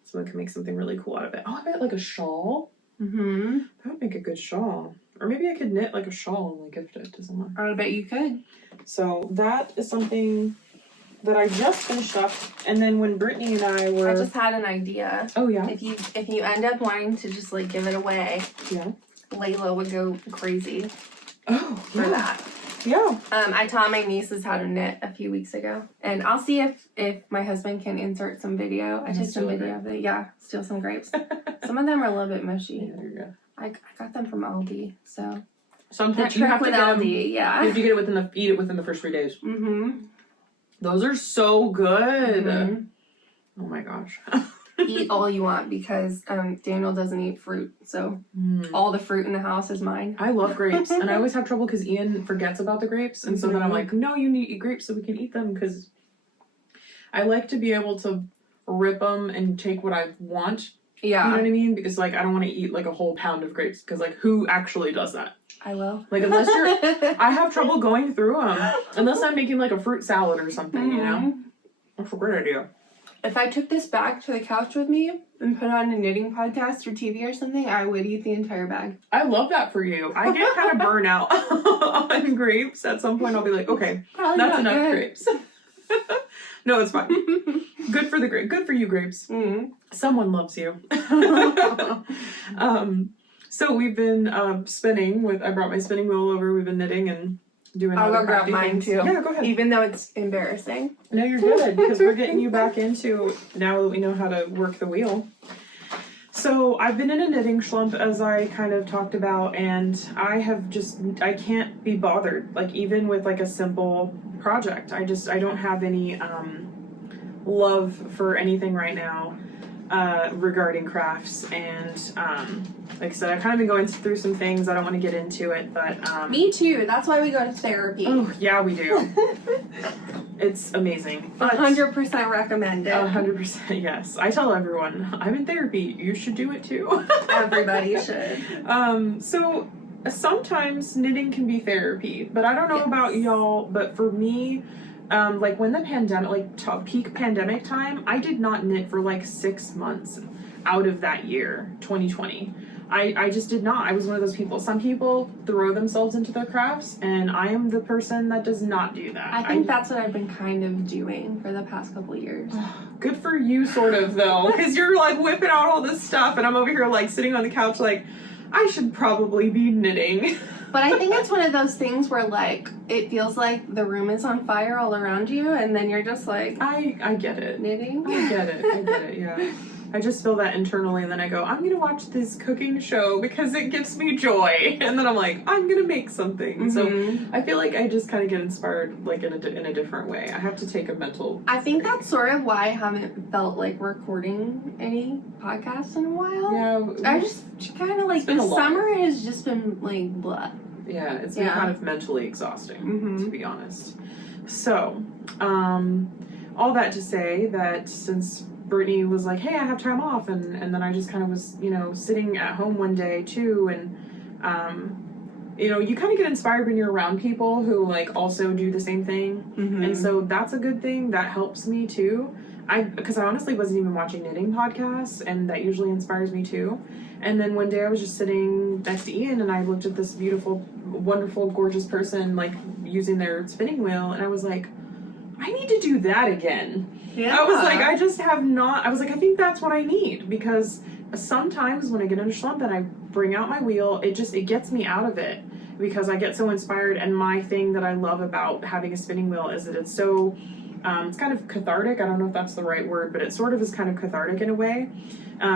Someone can make something really cool out of it. Oh, I bet like a shawl. That would make a good shawl. Or maybe I could knit like a shawl and like gift it to someone. I bet you could. So that is something that I just finished up. And then when Brittany and I were... I just had an idea. Oh, yeah? If you end up wanting to just like give it away, Layla would go crazy for that. Yeah. I taught my nieces how to knit a few weeks ago. And I'll see if my husband can insert some video. I took some video of it. Yeah, steal some grapes. Some of them are a little bit mushy. Yeah, there you go. I got them from Aldi, so sometimes you have to get Aldi, you have to get it eat it within the first 3 days. Those are so good. Oh my gosh. Eat all you want because Daniel doesn't eat fruit, so all the fruit in the house is mine. I love grapes, and I always have trouble because Ian forgets about the grapes, and so then I'm like, no, you need to eat grapes so we can eat them because I like to be able to rip them and take what I want. Yeah. You know what I mean? Because, like, I don't want to eat, like, a whole pound of grapes. Because, like, who actually does that? I will. Like, unless you're... I have trouble going through them. Unless I'm making, like, a fruit salad or something, you know? That's a great idea. If I took this back to the couch with me and put on a knitting podcast or TV or something, I would eat the entire bag. I love that for you. I get kind of burnt out on grapes. At some point, I'll be like, okay, that's enough grapes. No, it's fine. Good for the grape. Good for you, grapes. Someone loves you. So we've been spinning with. I brought my spinning wheel over. We've been knitting and doing. I'll go grab mine too. Yeah, go ahead. Even though it's embarrassing. No, you're good because we're getting you back into now that we know how to work the wheel. So I've been in a knitting slump, as I kind of talked about, and I can't be bothered. Like, even with like a simple project, I don't have any love for anything right now regarding crafts. And like I said, I've kind of been going through some things. I don't want to get into it, but me too. That's why we go to therapy. Oh yeah, we do. It's amazing. 100% recommend it. 100%, yes. I tell everyone, I'm in therapy. You should do it too. Everybody should. So sometimes knitting can be therapy, but I don't know about y'all, but for me, like when the pandemic, like peak pandemic time, I did not knit for like 6 months out of that year, 2020. I just did not. I was one of those people. Some people throw themselves into their crafts, and I am the person that does not do that. I think that's what I've been kind of doing for the past couple of years. Good for you, sort of, though, because you're like whipping out all this stuff, and I'm over here like sitting on the couch like, I should probably be knitting. But I think it's one of those things where like it feels like the room is on fire all around you, and then you're just like, I get it. Knitting? I get it, yeah. I just feel that internally, and then I go, I'm gonna watch this cooking show because it gives me joy, and then I'm like, I'm gonna make something. So I feel like I just kind of get inspired like in a different way. I have to take a mental. I think that's sort of why I haven't felt like recording any podcasts in a while. Yeah, I just kind of like the summer has just been like blah. Yeah, it's been kind of mentally exhausting, to be honest. So, all that to say that since Brittany was like, hey, I have time off, and then I just kind of was, sitting at home one day too, and you know, you kind of get inspired when you're around people who like also do the same thing. Mm-hmm. And so that's a good thing. That helps me too. Because I honestly wasn't even watching knitting podcasts, and that usually inspires me too. And then one day I was just sitting next to Ian, and I looked at this beautiful, wonderful, gorgeous person like using their spinning wheel, and I was like, I need to do that again. Yeah. I was like, I think that's what I need, because sometimes when I get in a slump and I bring out my wheel, it gets me out of it, because I get so inspired. And my thing that I love about having a spinning wheel is that it's so, it's kind of cathartic. I don't know if that's the right word, but it sort of is kind of cathartic in a way,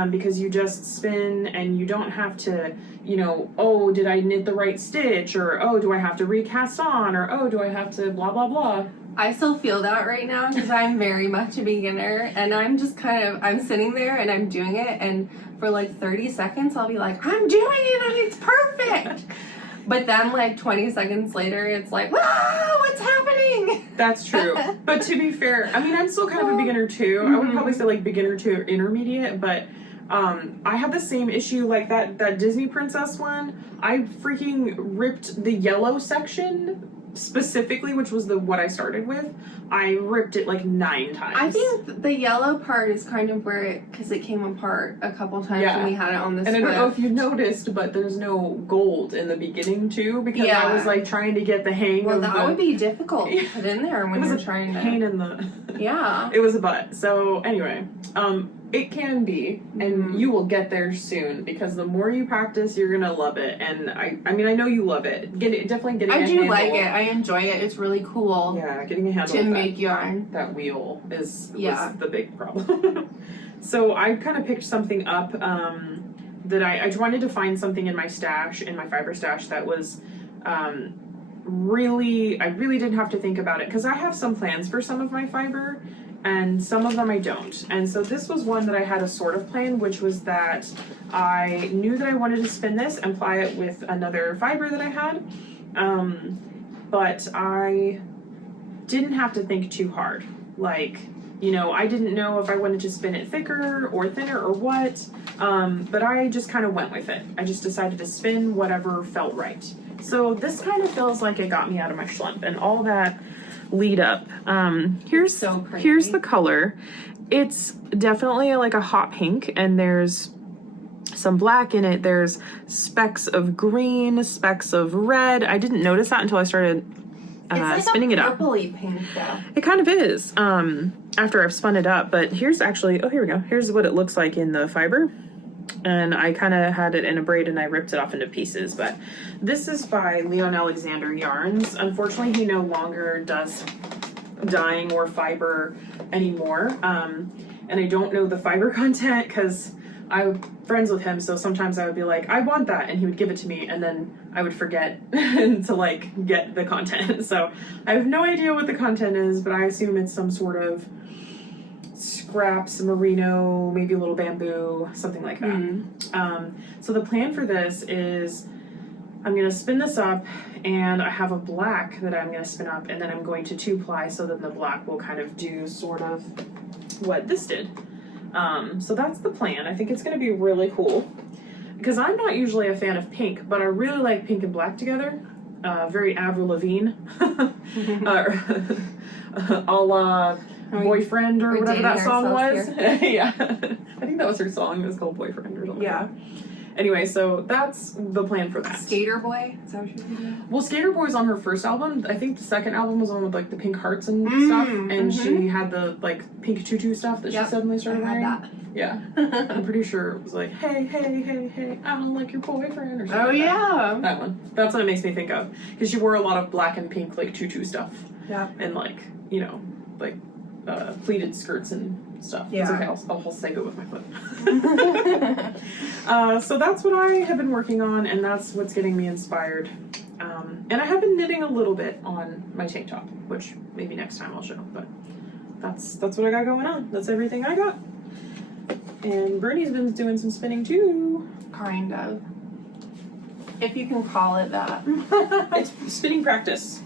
because you just spin and you don't have to, you know, oh, did I knit the right stitch? Or, oh, do I have to recast on? Or, oh, do I have to blah, blah, blah. I still feel that right now because I'm very much a beginner, and I'm just I'm sitting there and I'm doing it, and for like 30 seconds I'll be like, I'm doing it and it's perfect. But then like 20 seconds later it's like, wow, what's happening? That's true. But to be fair, I mean, I'm still kind of a beginner too. Mm-hmm. I would probably say like beginner to intermediate, but I had the same issue like that Disney princess one. I freaking ripped the yellow section specifically, which was what I started with. I ripped it like 9 times. I think the yellow part is kind of where because it came apart a couple times when we had it on the And Swift. I don't know if you noticed, but there's no gold in the beginning too, because I was like trying to get the hang of that would be difficult to put in there when you're trying to. Pain in the. Yeah. It was a butt. So anyway, it can be, and you will get there soon, because the more you practice, you're gonna love it. And I mean, I know you love it. Definitely getting. I do like it. I enjoy it. It's really cool. Yeah, getting a handle to make yarn. That wheel was the big problem. So I kind of picked something up that I wanted to find something in my stash, in my fiber stash, that was I really didn't have to think about it, because I have some plans for some of my fiber, and some of them I don't. And so this was one that I had a sort of plan, which was that I knew that I wanted to spin this and ply it with another fiber that I had, but I didn't have to think too hard. Like, you know, I didn't know if I wanted to spin it thicker or thinner or what, but I just kind of went with it. I just decided to spin whatever felt right. So this kind of feels like it got me out of my slump, and all that lead up. Here's the color. It's definitely like a hot pink, and there's some black in it. There's specks of green, specks of red. I didn't notice that until I started spinning it up. It's like a purpley pink though. It kind of is after I've spun it up, but here's actually, oh, here we go. Here's what it looks like in the fiber. And I kind of had it in a braid and I ripped it off into pieces. But this is by Leon Alexander Yarns. Unfortunately, he no longer does dyeing or fiber anymore. And I don't know the fiber content because I'm friends with him. So sometimes I would be like, I want that. And he would give it to me. And then I would forget to like get the content. So I have no idea what the content is, but I assume it's some sort of scraps, merino, maybe a little bamboo, something like that. So the plan for this is I'm going to spin this up, and I have a black that I'm going to spin up, and then I'm going to 2-ply, so then the black will kind of do sort of what this did. So that's the plan. I think it's going to be really cool, because I'm not usually a fan of pink, but I really like pink and black together. Very Avril Lavigne. A la Boyfriend or whatever that song was. Yeah. I think that was her song. It was called Boyfriend or something. Yeah. Anyway, so that's the plan for that. Skater Boy? Is that what you're thinking? Well, Skater Boy was on her first album. I think the second album was on with like the pink hearts and stuff. And she had the like pink tutu stuff that she suddenly started wearing. That. Yeah. I'm pretty sure it was like, hey, I don't like your boyfriend or something. Oh, yeah. That one. That's what it makes me think of. Because she wore a lot of black and pink like tutu stuff. Yeah. And like, you know, like pleated skirts and stuff. Yeah. It's okay, I'll save it with my foot. So that's what I have been working on, and that's what's getting me inspired. And I have been knitting a little bit on my tank top, which maybe next time I'll show, but that's what I got going on. That's everything I got. And Bernie's been doing some spinning too. Kind of. If you can call it that. It's spinning practice.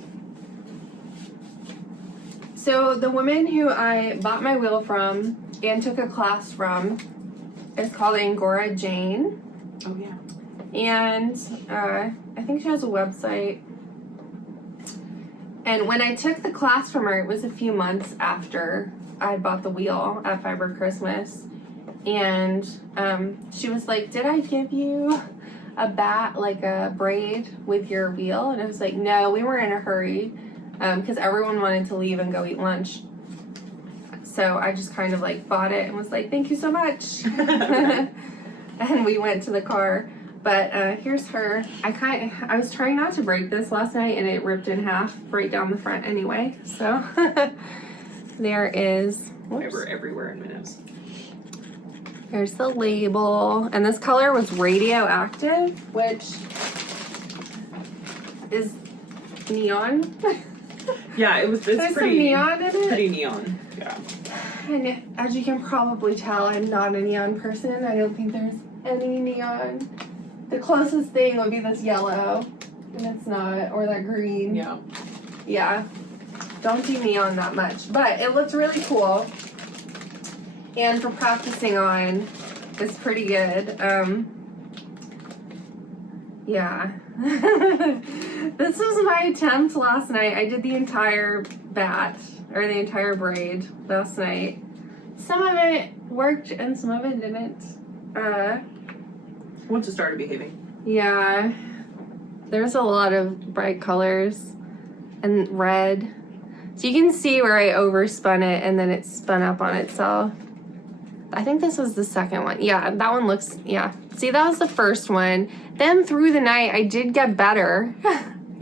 So the woman who I bought my wheel from and took a class from is called Angora Jane. Oh yeah. And I think she has a website. And when I took the class from her, it was a few months after I bought the wheel at Fiber Christmas. And she was like, did I give you a braid with your wheel? And I was like, no, we were in a hurry because everyone wanted to leave and go eat lunch. So I just kind of like bought it and was like, thank you so much. And we went to the car. But here's her. I was trying not to break this last night and it ripped in half right down the front anyway. So there is fiber everywhere in my nose. There's the label. And this color was radioactive, which is neon. Yeah, it's There's pretty some neon in it. Pretty neon. Yeah. And as you can probably tell, I'm not a neon person. I don't think there's any neon. The closest thing would be this yellow, and it's not, or that green. Yeah. Yeah. Don't do neon that much. But it looks really cool. And for practicing on, it's pretty good. Yeah. This was my attempt last night. I did the entire bat, or the entire braid last night. Some of it worked and some of it didn't. Once it started behaving. Yeah. There's a lot of bright colors and red. So you can see where I overspun it and then it spun up on itself. I think this was the second one. Yeah, that one looks, yeah. See, that was the first one. Then through the night, I did get better.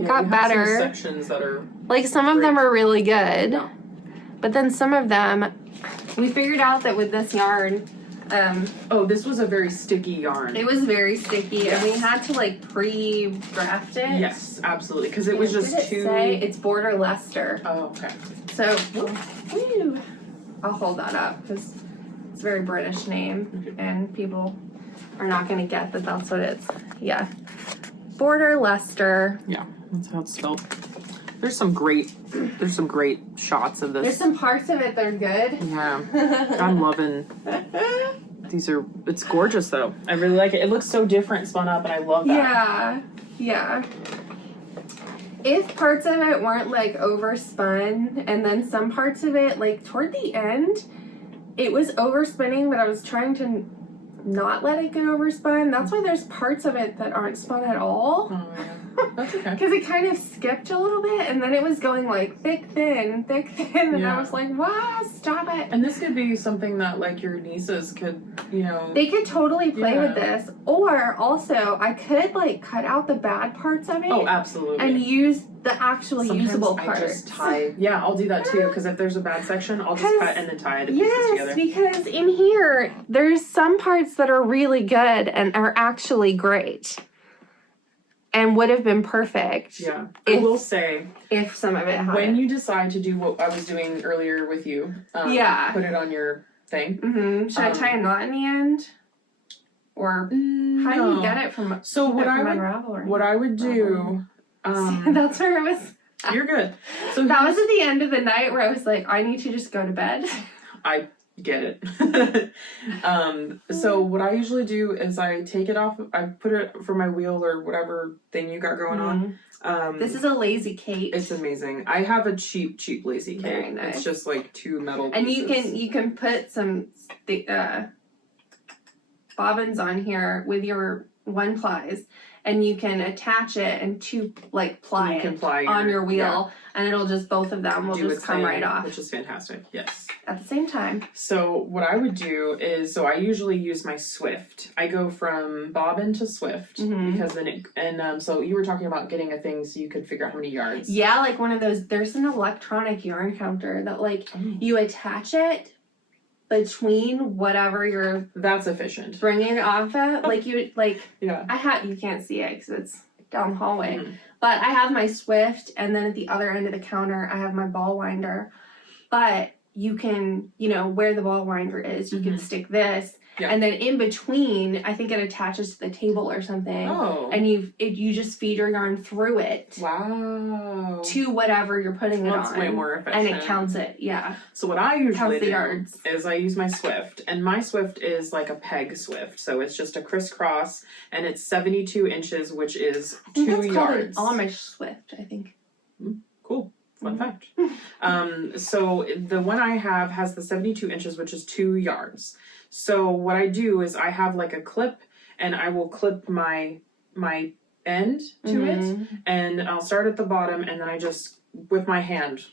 Got better. Some sections that are like some of them are really good. No. But then some of them, we figured out that with this yarn, this was a very sticky yarn. it was very sticky, Yes. and we had to like pre-graft it. Yes, absolutely, because it was just What did it too. say? It's border Leicester. Oh, okay. So, woo, I'll hold that up because it's a very British name, and people are not going to get that that's what it's. Yeah, border Leicester. Yeah, that's how it's spelled. There's some great shots of this. There's some parts of it that are good. Yeah, I'm loving. It's gorgeous though. I really like it. It looks so different spun up, and I love that. Yeah. If parts of it weren't like overspun, and then some parts of it, like toward the end, it was overspinning, but I was trying to not let it get overspun. That's why there's parts of it that aren't spun at all. Oh yeah. That's okay. Because it kind of skipped a little bit, and then it was going like thick, thin, and Yeah. I was like, wow, stop it. And this could be something that like your nieces could, They could totally play Yeah. with this. Or also, I could like cut out the bad parts of it Oh, absolutely. and use the actual Sometimes usable I parts. just tie. Yeah, I'll do that too. Because if there's a bad section, I'll just cut and then tie the pieces Yes, together. because in here, there's some parts that are really good and are actually great. And would have been perfect. Yeah, I will say, if some of it had when it. you decide to do what I was doing earlier with you, Yeah. put it on your thing. Mm-hmm. Should I tie a knot in the end? Or how do you get it from? So keep what it from I would unraveling? what I would do, That's where it was. you're good. So That was at the end of the night where I was like, I need to just go to bed. I get it. So what I usually do is I take it off. I put it for my wheel or whatever thing you got going on. This is a lazy Kate. It's amazing. I have a cheap lazy cake. Very nice. It's just like 2 metal and pieces. you can put some bobbins on here with your 1-plies, and you can attach it and ply it on your wheel, and it'll just both of them will just come right off, which is fantastic. Yes. at the same time. So what I would do is, I usually use my Swift. I go from bobbin to Swift because then so you were talking about getting a thing so you could figure out how many yards. Yeah, like one of those. There's an electronic yarn counter that you attach it between whatever you're That's efficient. bringing it off at. Yeah. You can't see it because it's down the hallway. But I have my Swift, and then at the other end of the counter, I have my ball winder. But you can, where the ball winder is, you can stick this, Yeah. And then in between, I think it attaches to the table or something. Oh. And you just feed your yarn through it. Wow. To whatever you're putting it on. That's way more efficient. And it counts it, yeah. So what I usually do yards. is I use my Swift, and my Swift is like a peg Swift, so it's just a crisscross, and it's 72 inches, which is 2 that's yards. Called an Amish Swift, I think. Cool. Fun fact. So the one I have has the 72 inches, which is 2 yards. So what I do is I have like a clip, and I will clip my end to it, and I'll start at the bottom, and then I just, with my hand,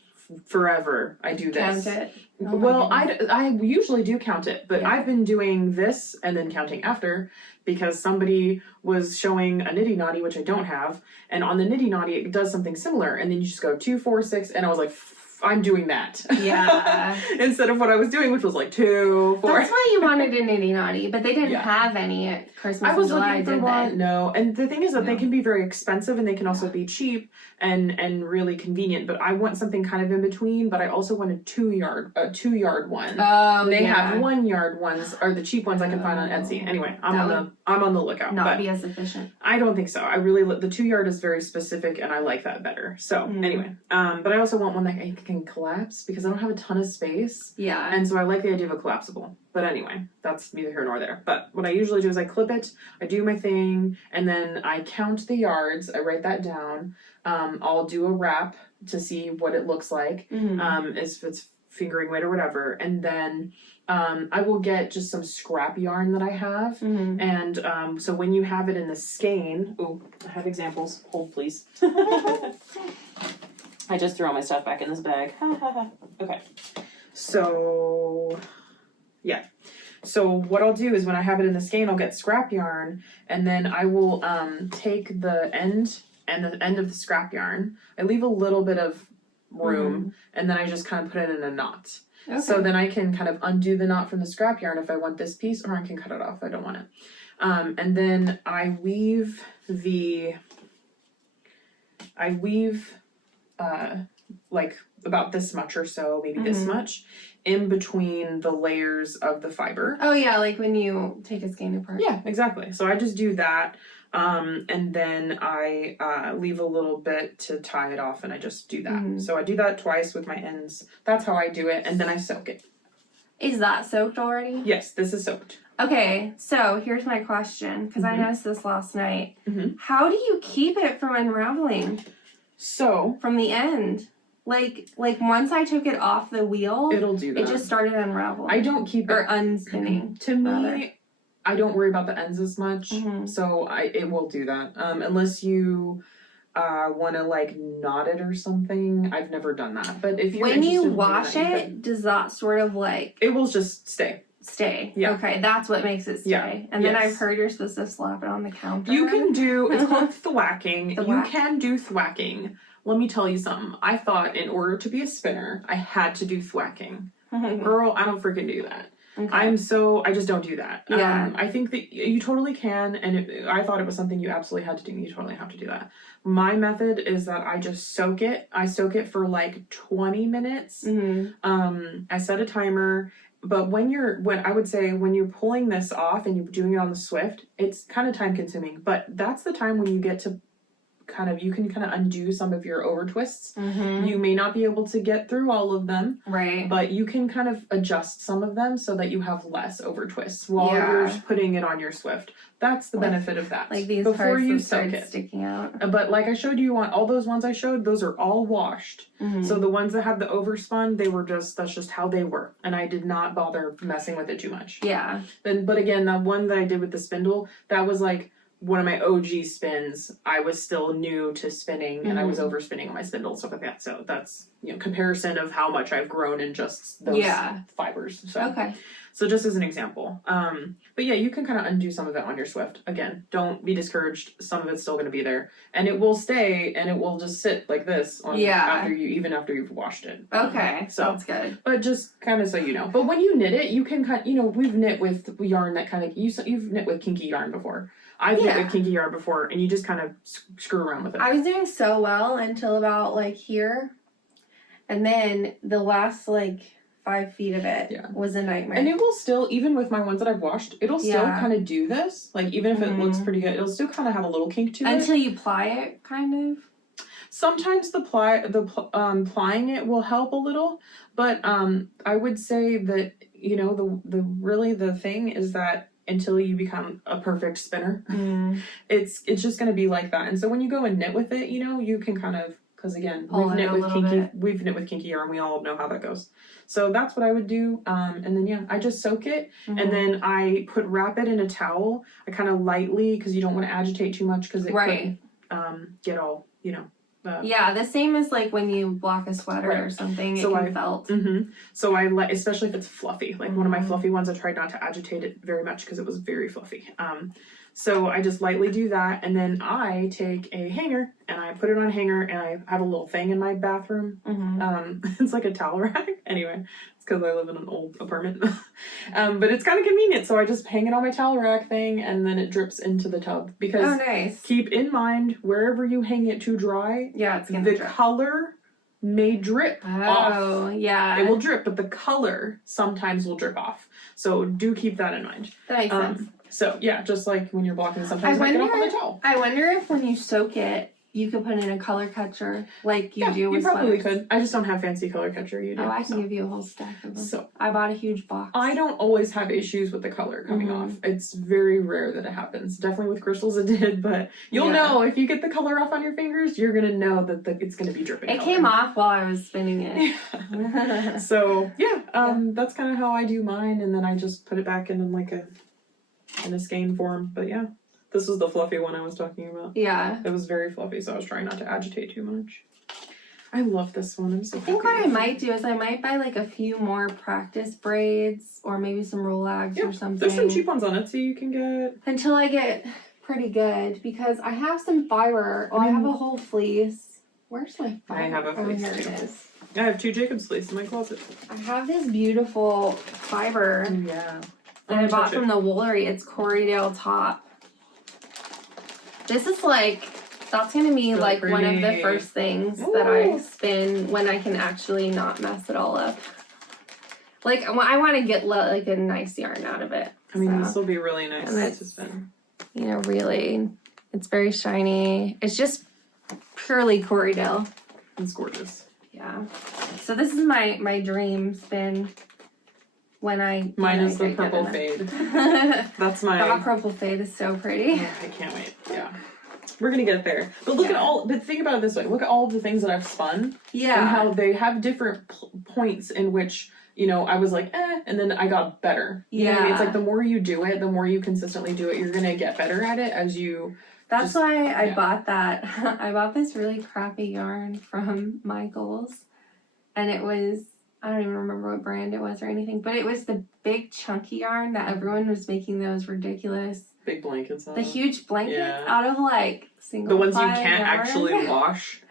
forever, I do this. Count it? Oh Well, I usually do count it, but I've been doing this and then counting after because somebody was showing a nitty naughty, which I don't have, and on the nitty naughty it does something similar, and then you just go 2, 4, 6, and I was like, I'm doing that. Yeah. Instead of what I was doing, which was like 2, 4. That's why you wanted a nitty naughty, but they didn't have any at Christmas I was and July, looking for did one. they? No, and the thing is that No. they can be very expensive, and they can also be cheap and really convenient. But I want something kind of in between. But I also want a 2 yard one. Oh, They have 1 yard ones, or the cheap ones I can find on Etsy. Anyway, I'm on the lookout. Not but be as efficient. I don't think so. I really the 2 yard is very specific, and I like that better. So anyway, but I also want one that can collapse because I don't have a ton of space. Yeah. And so I like the idea of a collapsible. But anyway, that's neither here nor there. But what I usually do is I clip it, I do my thing, and then I count the yards. I write that down. I'll do a wrap to see what it looks like, if it's fingering weight or whatever. And then I will get just some scrap yarn that I have. And so when you have it in the skein, I have examples. Hold, please. I just threw all my stuff back in this bag. Okay. So, yeah. So what I'll do is when I have it in the skein, I'll get scrap yarn, and then I will take the end of the scrap yarn. I leave a little bit of room, and then I just kind of put it in a knot. Okay. So then I can kind of undo the knot from the scrap yarn if I want this piece, or I can cut it off if I don't want it. And then I weave like about this much or so, maybe this much, in between the layers of the fiber. Oh yeah, like when you take a skein apart. Yeah, exactly. So I just do that, and then I leave a little bit to tie it off, and I just do that. So I do that twice with my ends. That's how I do it, and then I soak it. Is that soaked already? Yes, this is soaked. Okay, so here's my question, because I noticed this last night. How do you keep it from unraveling? So from the end, like once I took it off the wheel, it'll do that. It just started unraveling. I don't keep it, or unspinning. To me, I don't worry about the ends as much, so it will do that. Unless you want to like knot it or something. I've never done that, but if you're when you interested in wash doing that, it, does that sort of like it will just stay? Yeah. Okay, that's what makes it stay. Yeah. And then I've heard you're supposed to slap it on the counter. You can do, it's called thwacking. The you whack? can do thwacking. Let me tell you something. I thought in order to be a spinner, I had to do thwacking. Girl, I don't freaking do that. Okay. I just don't do that. Yeah. I think that you totally can, and I thought it was something you absolutely had to do. You totally have to do that. My method is that I just soak it. I soak it for like 20 minutes. I set a timer. But when you're pulling this off and you're doing it on the Swift, it's kind of time consuming. But that's the time when you get to you can undo some of your over twists. You may not be able to get through all of them. Right. But you can kind of adjust some of them so that you have less over twists while you're putting it on your Swift. That's the benefit of that. Like these before parts you that soak started it. sticking out. But like I showed you on all those ones I showed, those are all washed. So the ones that have the overspun, that's just how they were. And I did not bother messing with it too much. Yeah. But again, that one that I did with the spindle, that was like one of my OG spins. I was still new to spinning, and I was overspinning on my spindle and stuff like that. So that's, comparison of how much I've grown in just those fibers. So. Okay. So just as an example. But yeah, you can kind of undo some of it on your Swift. Again, don't be discouraged. Some of it's still going to be there. And it will stay, and it will just sit like this after you've washed it. Okay, so that's good. But just kind of so you know. But when you knit it, you can we've knit with yarn that kind of, you've knit with kinky yarn before. I've knit with kinky yarn before, and you just kind of screw around with it. I was doing so well until about like here. And then the last like 5 feet of it was a nightmare. And it will still, even with my ones that I've washed, it'll still kind of do this. Like, even if it looks pretty good, it'll still kind of have a little kink to it. Until you ply it, kind of? Sometimes plying it will help a little, but I would say that, you know, the thing is that until you become a perfect spinner, it's just going to be like that. And so when you go and knit with it, you know, you can kind of, because again, we've knit with kinky yarn, we all know how that goes. So that's what I would do. And then I just soak it, and then I wrap it in a towel. I kind of lightly, because you don't want to agitate too much, because it could get all, you know. The same as like when you block a sweater or something, it can felt. So I especially if it's fluffy, like one of my fluffy ones, I tried not to agitate it very much because it was very fluffy. So I just lightly do that, and then I take a hanger and I put it on a hanger, and I have a little thing in my bathroom. It's like a towel rack. Anyway, it's because I live in an old apartment. But it's kind of convenient, so I just hang it on my towel rack thing, and then it drips into the tub. Because keep in mind, wherever you hang it to dry, it's gonna drip. Color may drip off. Oh, yeah. It will drip, but the color sometimes will drip off. So do keep that in mind. That makes sense. So, just like when you're blocking, sometimes it might get off on the towel. I wonder if when you soak it, you could put in a color catcher like you do with you probably sweaters. could. I just don't have fancy color catcher. You do. Oh, I can give you a whole stack of them. So I bought a huge box. I don't always have issues with the color coming off. It's very rare that it happens. Definitely with crystals it did, but you'll know if you get the color off on your fingers, you're going to know that it's going to be dripping. It came off while I was spinning it. So, that's kind of how I do mine, and then I just put it back in like in a skein form. But this was the fluffy one I was talking about. Yeah. It was very fluffy, so I was trying not to agitate too much. I love this one. I'm so happy. I think what I might do is I might buy like a few more practice braids or maybe some Rolags or something. There's some cheap ones on Etsy you can get. Until I get pretty good, because I have some fiber. I have a whole fleece. Where's my fiber? I have a fleece here too. It is. I have 2 Jacob's fleece in my closet. I have this beautiful fiber. Oh, yeah. That I bought from the Woolery. It's Corriedale top. This is like, that's going to be so like pretty. one of the first things that I spin when I can actually not mess it all up. Like, I want to get like a nice yarn out of it. I mean, this will be really nice to spin. You know, really, it's very shiny. It's just purely Corriedale. It's gorgeous. Yeah. So this is my dream spin. Mine is the purple fade. That's my... That purple fade is so pretty. Yeah, I can't wait. Yeah. We're gonna get there. But look at but think about it this way. Look at all of the things that I've spun. Yeah. And how they have different points in which, you know, I was like, and then I got better. You know what I mean? It's like the more you do it, the more you consistently do it, you're gonna get better at it as you... That's why I bought that. I bought this really crappy yarn from Michael's. And it was... I don't even remember what brand it was or anything, but it was the big chunky yarn that everyone was making those ridiculous big blankets out of. The huge blankets out of like single the ones you can't yarn. Actually wash.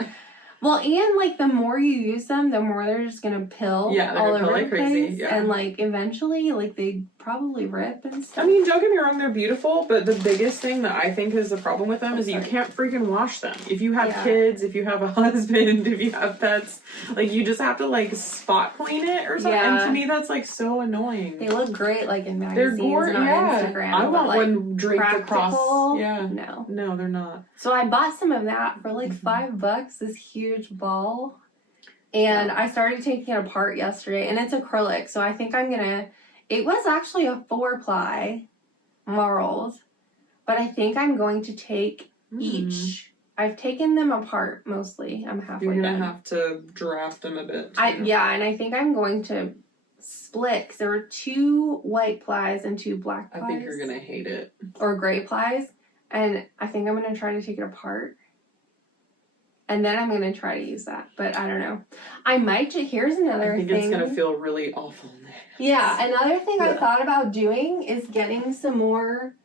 Well, and like the more you use them, the more they're just gonna pill all over the place, and like eventually, like they probably rip and stuff. I mean, don't get me wrong, they're beautiful, but the biggest thing that I think is the problem with them is you can't freaking wash them. If you have kids, if you have a husband, if you have pets, like you just have to like spot clean it or something. And to me, that's like so annoying. They look great, like in magazines and on Instagram. I want one draped across. Yeah, no, they're not. So I bought some of that for like $5. This huge ball, and I started taking it apart yesterday, and it's acrylic, so I think I'm gonna. It was actually a 4-ply marled, but I think I'm going to take each. I've taken them apart mostly. I'm halfway done. You're gonna have to draft them a bit. And I think I'm going to split, because there were 2 white plies and 2 black plies. I think you're gonna hate it. Or gray plies, and I think I'm gonna try to take it apart. And then I'm going to try to use that. But I don't know. I might here's another thing. I think it's going to feel really awful now. Yeah, another thing I thought about doing is getting some more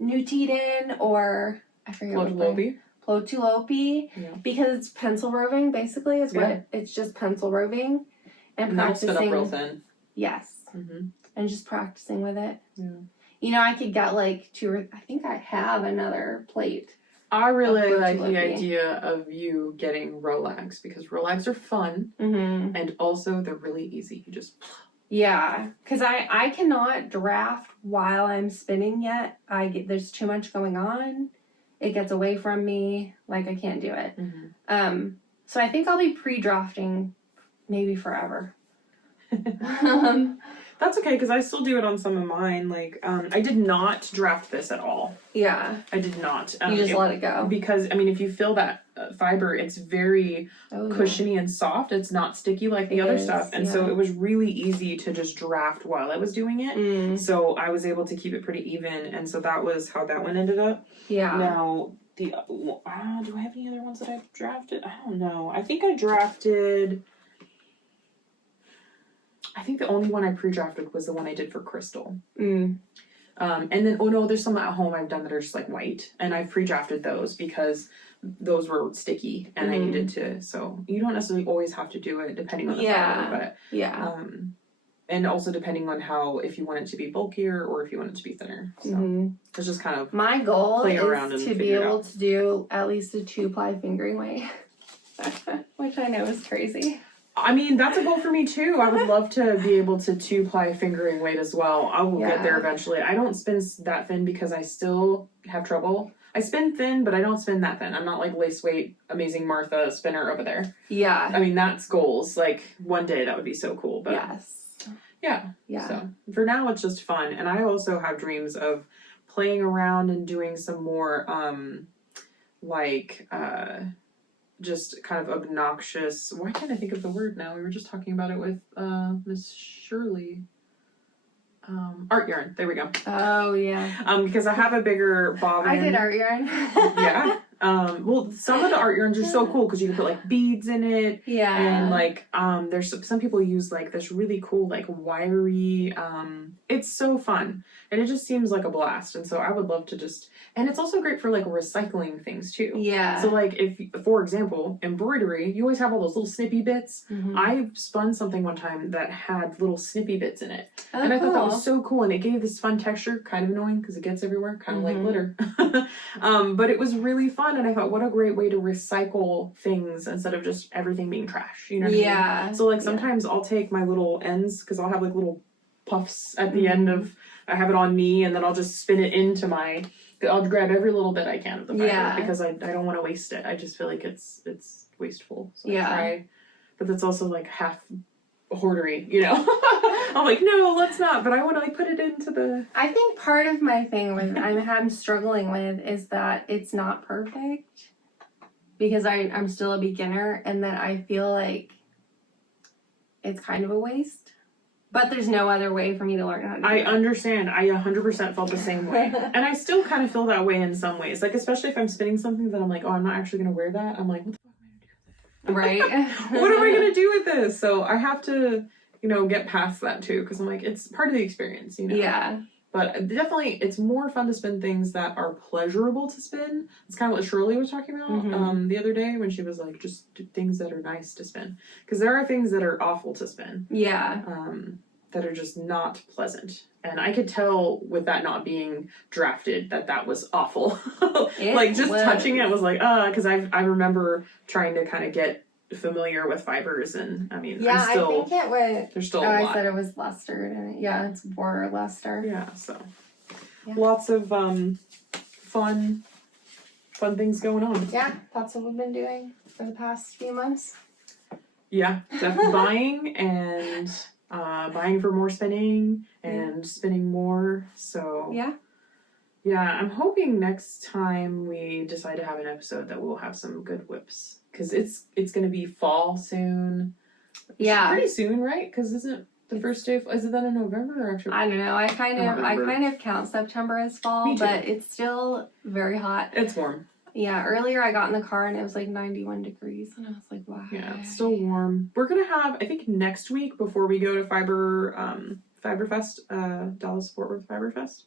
Nutiden, or I forget what Plotulopi. Yeah. Because it's pencil roving, basically, is what it's just pencil roving. And practicing. That'll spit up real thin. Yes. And just practicing with it. Yeah. You know, I could get like 2 or I think I have another plate. I really Of like course the it would be. idea of you getting Rolex because Rolex are fun Mm-hmm. and also they're really easy. You just Yeah, because I cannot draft while I'm spinning yet. There's too much going on. It gets away from me. Like, I can't do it. So I think I'll be pre-drafting maybe forever. That's okay because I still do it on some of mine. Like, I did not draft this at all. Yeah. I did not. You just let it go. Because, I mean, if you feel that fiber, it's very cushiony and soft. It's not sticky like the other stuff. And so it was really easy to just draft while I was doing it. So I was able to keep it pretty even. And so that was how that one ended up. Yeah. Now, do I have any other ones that I've drafted? I don't know. I think I drafted... I think the only one I pre-drafted was the one I did for Crystal. And then, there's some at home I've done that are just like white. And I've pre-drafted those because those were sticky and I needed to. So you don't necessarily always have to do it depending on the fiber. But, and also depending on if you want it to be bulkier or if you want it to be thinner. So it's just kind of my goal play around is and to be able to do at least a 2-ply fingering weight. Which I know is crazy. I mean, that's a goal for me too. I would love to be able to 2-ply fingering weight as well. I will get there eventually. I don't spin that thin because I still have trouble. I spin thin, but I don't spin that thin. I'm not like lace weight, amazing Martha spinner over there. Yeah. I mean, that's goals. Like, one day that would be so cool. But yeah. So for now, it's just fun. And I also have dreams of playing around and doing some more, just kind of obnoxious. Why can't I think of the word now? We were just talking about it with Miss Shirley. Art yarn. There we go. Oh yeah. Because I have a bigger bobbin. I did art yarn. Yeah. Well, some of the art yarns are so cool because you can put like beads in it. Yeah. And like, there's some people use like this really cool like wiry. It's so fun, and it just seems like a blast. And so I would love to just. And it's also great for like recycling things too. Yeah. So like if, for example, embroidery, you always have all those little snippy bits. I spun something one time that had little snippy bits in it. And I thought that was so cool. And it gave this fun texture, kind of annoying because it gets everywhere, kind of like glitter. But it was really fun. And I thought, what a great way to recycle things instead of just everything being trash. You know what I mean? So like sometimes I'll take my little ends because I'll have like little puffs at the end of, I have it on me and then I'll just spin it into I'll grab every little bit I can of the fiber because I don't want to waste it. I just feel like it's wasteful. So I try, but that's also like half hoardery, you know. I'm like, no, let's not. But I want to like put it into the. I think part of my thing with I'm struggling with is that it's not perfect because I'm still a beginner and that I feel like it's kind of a waste. But there's no other way for me to learn how to do it. I understand. I 100% felt the same way. And I still kind of feel that way in some ways. Like, especially if I'm spinning something that I'm like, oh, I'm not actually going to wear that. I'm like, what the fuck am I going to do with this? Right? What am I going to do with this? So I have to, get past that too. Because I'm like, it's part of the experience, Yeah. But definitely, it's more fun to spin things that are pleasurable to spin. It's kind of what Shirley was talking about the other day when she was like, just do things that are nice to spin. Because there are things that are awful to spin. Yeah. That are just not pleasant. And I could tell with that not being drafted that was awful. Like, just touching it was like, because I remember trying to kind of get familiar with fibers, and I mean, I think it was. There's still a lot. I said it was lustered, and it's border luster. Yeah, so lots of fun things going on. Yeah, that's what we've been doing for the past few months. Yeah, definitely buying and buying for more spinning and spinning more. So yeah, I'm hoping next time we decide to have an episode that we'll have some good whips. Because it's going to be fall soon. Yeah. Pretty soon, right? Because isn't the first day is it then in November or actually? I don't know. I kind of count September as fall, but it's still very hot. It's warm. Yeah, earlier I got in the car and it was like 91 degrees and I was like, wow. Yeah, it's still warm. We're going to have, I think next week before we go to Fiberfest, Dallas Fort Worth Fiberfest,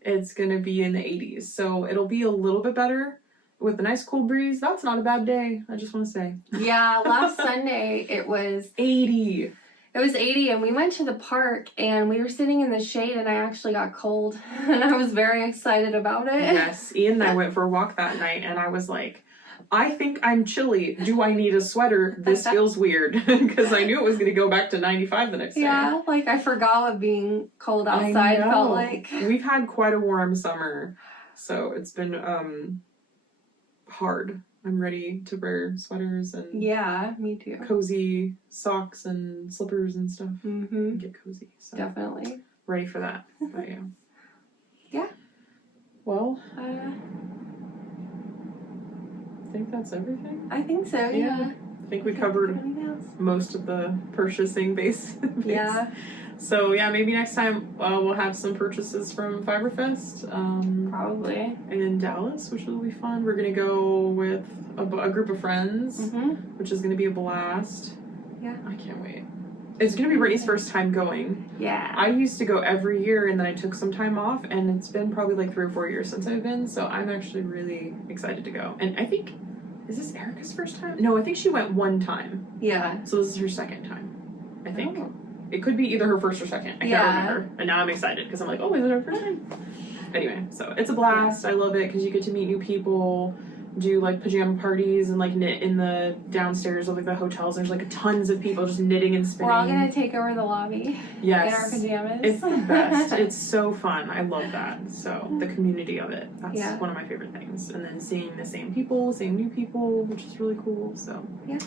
it's going to be in the 80s. So it'll be a little bit better. With a nice cool breeze, that's not a bad day. I just want to say. Yeah, last Sunday it was 80. It was 80, and we went to the park, and we were sitting in the shade, and I actually got cold, and I was very excited about it. Yes, Ian and I went for a walk that night, and I was like, I think I'm chilly. Do I need a sweater? This feels weird, because I knew it was going to go back to 95 the next day. Yeah, like I forgot what being cold outside felt like. We've had quite a warm summer, so it's been hard. I'm ready to wear sweaters and me too. Cozy socks and slippers and stuff. Mm-hmm. Get cozy. So definitely ready for that. But yeah. Yeah. Well, I think that's everything. I think so. Yeah. I think we covered most of the purchasing base. Yeah. So yeah, maybe next time we'll have some purchases from Fiberfest. Probably. In Dallas, which will be fun. We're gonna go with a group of friends, which is gonna be a blast. Yeah. I can't wait. It's gonna be Brittany's first time going. Yeah. I used to go every year, and then I took some time off, and it's been probably like 3 or 4 years since I've been. So I'm actually really excited to go. And I think, is this Erica's first time? No, I think she went one time. Yeah. So this is her second time, I think. Oh. It could be either her first or second. I can't remember. And now I'm excited because I'm like, oh, is it her first time? Anyway, so it's a blast. I love it because you get to meet new people, do like pajama parties, and like knit in the downstairs of like the hotels. There's like tons of people just knitting and spinning. We're all gonna take over the lobby. Yes. In our pajamas. It's the best. It's so fun. I love that. So the community of it. That's one of my favorite things. And then seeing the same people, seeing new people, which is really cool. So yeah.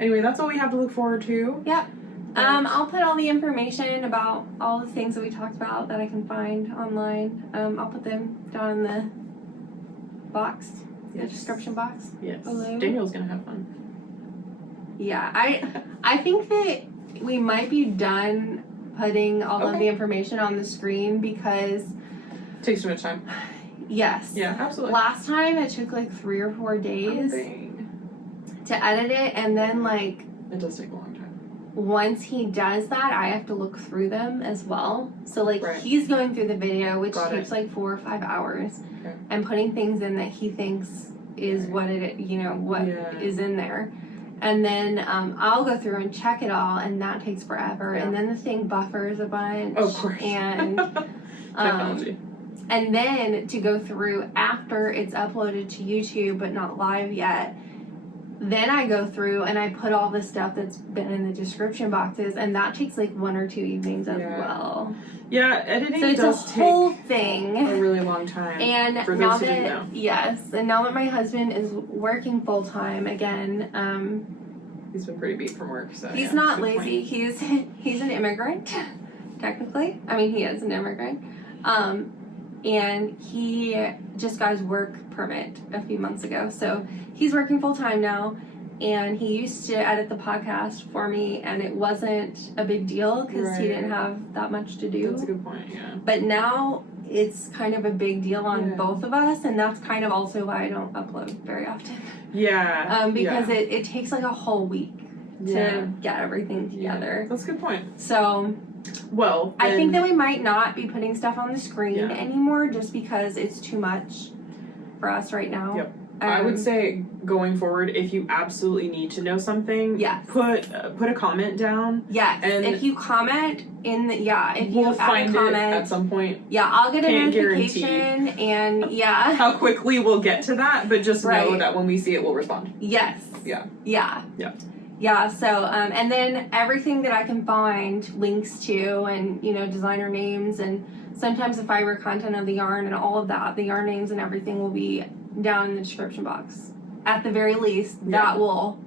Anyway, that's all we have to look forward to. Yep. I'll put all the information about all the things that we talked about that I can find online. I'll put them down in the box, the description box. Yes. Below. Daniel's gonna have fun. Yeah, I think that we might be done putting all of the information on the screen because it takes too much time. Yes. Yeah, absolutely. Last time it took like 3 or 4 days to edit it, and then like it does take a long time. Once he does that, I have to look through them as well. So, like, he's going through the video, which takes, like, 4 or 5 hours, and putting things in that he thinks is what it, is in there. And then I'll go through and check it all, and that takes forever. And then the thing buffers a bunch. Of course. And, technology. And then to go through after it's uploaded to YouTube, but not live yet, then I go through and I put all the stuff that's been in the description boxes, and that takes like 1 or 2 evenings as well. Yeah, editing so it's does a take whole thing. A really long time. And for now those who didn't know. Yes, and now that my husband is working full time again, he's been pretty beat from work, so he's not lazy. He's an immigrant, technically. I mean, he is an immigrant. And he just got his work permit a few months ago. So he's working full time now. And he used to edit the podcast for me, and it wasn't a big deal because he didn't have that much to do. That's a good point, yeah. But now it's kind of a big deal on both of us, and that's kind of also why I don't upload very often. Yeah. Because it takes like a whole week to get everything together. Yeah. That's a good point. So... Well, I think that we might not be putting stuff on the screen anymore just because it's too much for us right now. Yep. I would say going forward, if you absolutely need to know something, put a comment down. Yes. And if you comment in the if you find a comment it at some point. Yeah, I'll get a notification guarantee and how quickly we'll get to that, but just know that when we see it, we'll respond. Yes. Yeah. Yeah. Yeah. Yeah, so, and then everything that I can find links to and, designer names and sometimes the fiber content of the yarn and all of that, the yarn names and everything will be down in the description box. At the very least, that will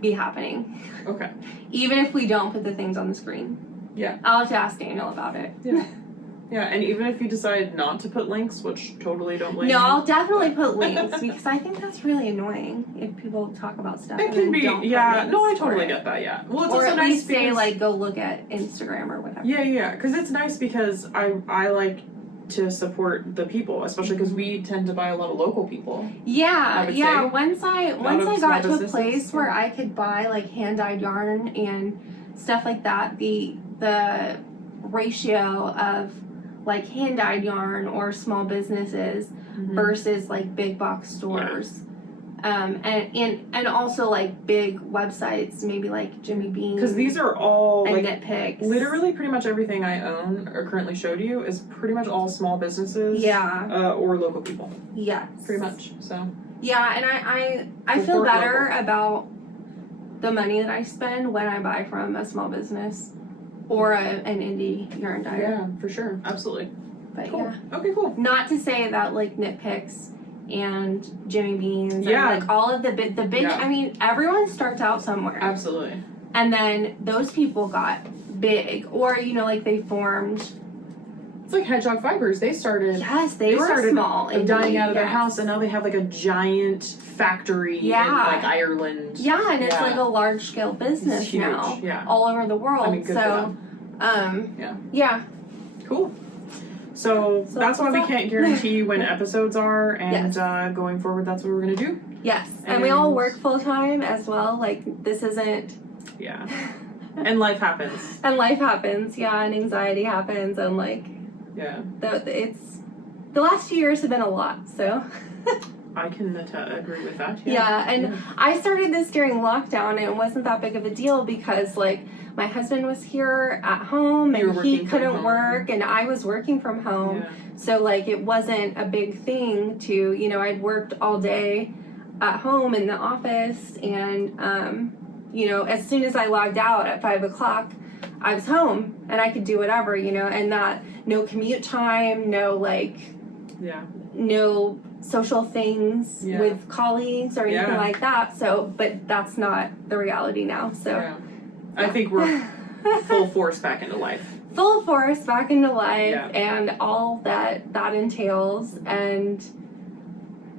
be happening. Okay. Even if we don't put the things on the screen. Yeah. I'll have to ask Daniel about it. Yeah. Yeah, and even if you decide not to put links, which totally don't blame you. No, I'll definitely put links because I think that's really annoying if people talk about stuff. It can be, no, I totally get that, yeah. Well, it's or also at nice least say, like, go look at Instagram or whatever. Yeah, because it's nice because I like to support the people, especially because we tend to buy a lot of local people. Yeah, say. Once I got to a place where I could buy, like, hand-dyed yarn and stuff like that, the ratio of like hand-dyed yarn or small businesses versus like big box stores And also like big websites, maybe like Jimmy Bean. Because these are all and like Nitpicks. Literally, pretty much everything I own or currently showed you is pretty much all small businesses. Yeah. Or local people. Yes. Pretty much. So. Yeah, and I feel better about the money that I spend when I buy from a small business or an indie yarn dyer. Yeah, for sure, absolutely. But cool. Yeah. Okay, cool. Not to say that like Nitpicks and Jimmy Beans Yeah. and like all of the big Yeah. I mean everyone starts out somewhere. Absolutely. And then those people got big, or you know, like they formed. It's like Hedgehog Fibers. They started. Yes, they were started small. Dying out of their house, and now they have like a giant factory in like Ireland. Yeah, and it's like a large scale business it's huge. now. Yeah. All over the world. I mean, good for them. Yeah. Cool. So that's why we can't guarantee when episodes are, and going forward, that's what we're gonna do. Yes, and we all work full time as well. Like this isn't. Yeah. And life happens. And life happens, yeah, and anxiety happens, and like. Yeah. The last few years have been a lot, so. I can agree with that. Yeah, and I started this during lockdown, and it wasn't that big of a deal because, like, my husband was here at home, and he couldn't work, and I was working from home. Yeah. So, like, it wasn't a big thing to, you know, I'd worked all day at home in the office, and, you know, as soon as I logged out at 5 o'clock, I was home, and I could do whatever, you know, and that no commute time, no, like, no social things with colleagues or anything like that. So, but that's not the reality now. So, I think we're full force back into life. Full force back into life and all that entails. And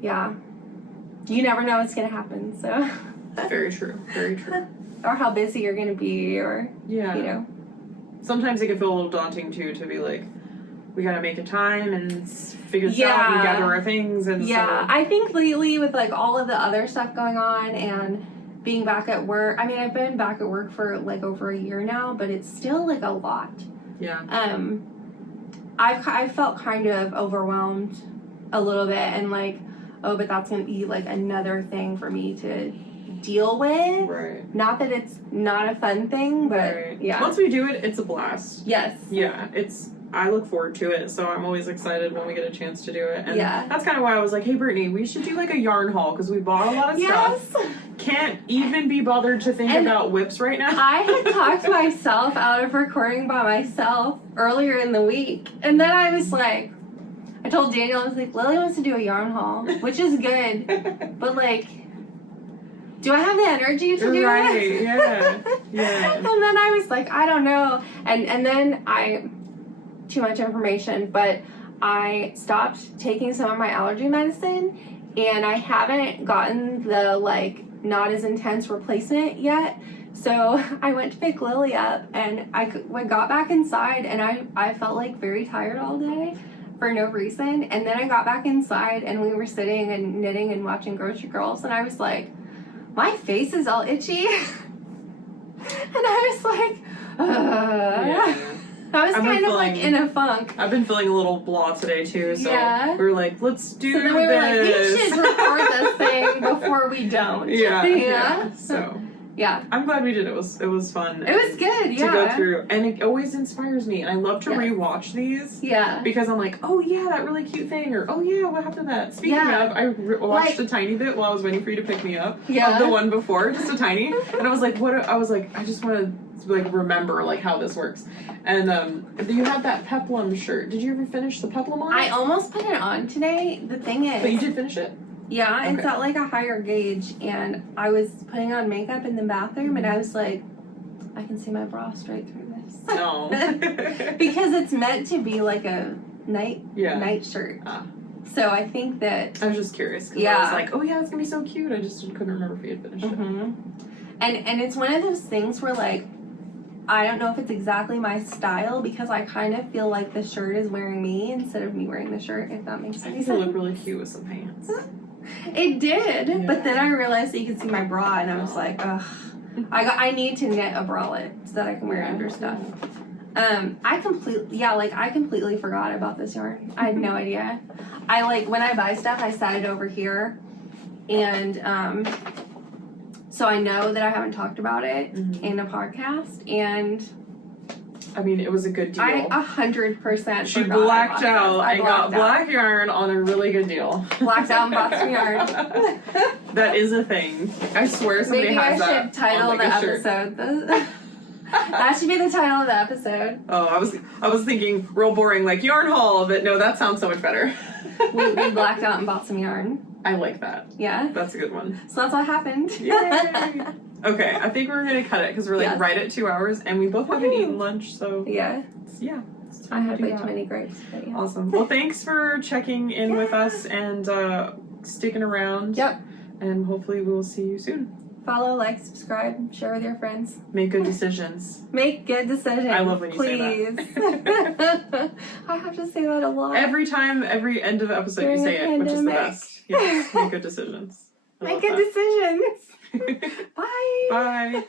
you never know what's going to happen. So, very true. Very true. Or how busy you're going to be, or, you know. Sometimes it can feel a little daunting too, to be like, we gotta make a time and figure this out and gather our things. And I think lately with like all of the other stuff going on and being back at work, I mean, I've been back at work for like over a year now, but it's still like a lot. Yeah. I felt kind of overwhelmed a little bit, and like, oh, but that's gonna be like another thing for me to deal with. Right. Not that it's not a fun thing, but once we do it, it's a blast. Yes. Yeah, I look forward to it, so I'm always excited when we get a chance to do it. And that's kind of why I was like, hey, Brittany, we should do like a yarn haul, because we bought a lot of stuff. Can't even be bothered to think about whips right now. I had talked myself out of recording by myself earlier in the week, and then I was like, I told Daniel, I was like, Lily wants to do a yarn haul, which is good, but like, do I have the energy to do it? Yeah. And then I was like, I don't know. And then too much information, but I stopped taking some of my allergy medicine, and I haven't gotten the like not as intense replacement yet. So I went to pick Lily up, and I got back inside, and I felt like very tired all day for no reason. And then I got back inside, and we were sitting and knitting and watching Grocery Girls, and I was like, my face is all itchy. And I was like, I was kind of like in a funk. I've been feeling a little blah today too, so we were like, let's do this. We were like, we should record this thing before we don't. So Yeah. I'm glad we did. It was fun. It was good, yeah. To go through. And it always inspires me. And I love to rewatch these. Yeah. Because I'm like, oh yeah, that really cute thing. Or, oh yeah, what happened to that? Speaking of, I watched a tiny bit while I was waiting for you to pick me up. Yeah. Of the one before, just a tiny. And I was like, I just want to like remember like how this works. And you have that peplum shirt. Did you ever finish the peplum on it? I almost put it on today. The thing is. But you did finish it? Yeah, it's at like a higher gauge, and I was putting on makeup in the bathroom, and I was like, I can see my bra straight through this. No. Because it's meant to be like a night shirt. So I think that... I was just curious, because I was like, oh yeah, it's going to be so cute. I just couldn't remember if you had finished it. And it's one of those things where like, I don't know if it's exactly my style, because I kind of feel like the shirt is wearing me instead of me wearing the shirt, if that makes any sense. You look really cute with some pants. It did, but then I realized that you could see my bra, and I was like, ugh. I need to knit a bralette so that I can wear under stuff. I completely forgot about this yarn. I had no idea. When I buy stuff, I set it over here, And so I know that I haven't talked about it in a podcast, and I mean, it was a good deal. I 100% She forgot blacked out. I I got blacked black yarn on a really good deal. Blacked out and bought some yarn. That is a thing. I swear somebody Maybe has I that should title on, like, the a shirt. episode. That should be the title of the episode. Oh, I was thinking real boring, like yarn haul, but no, that sounds so much better. We blacked out and bought some yarn. I like that. Yeah. That's a good one. So that's what happened. Yay! Okay, I think we're gonna cut it because we're like right at 2 hours, and we both haven't eaten lunch, so Yeah. yeah. I had way too many grapes. But yeah. Awesome. Well, thanks for checking in with us and sticking around. Yep. And hopefully we will see you soon. Follow, like, subscribe, share with your friends. Make good decisions. Make good decisions. I love when you please. say that. I have to say that a lot. Every time, every end of the episode, During you say a it, which is the pandemic. best. Yes, make good decisions. I Make love good that. decisions. Bye. Bye.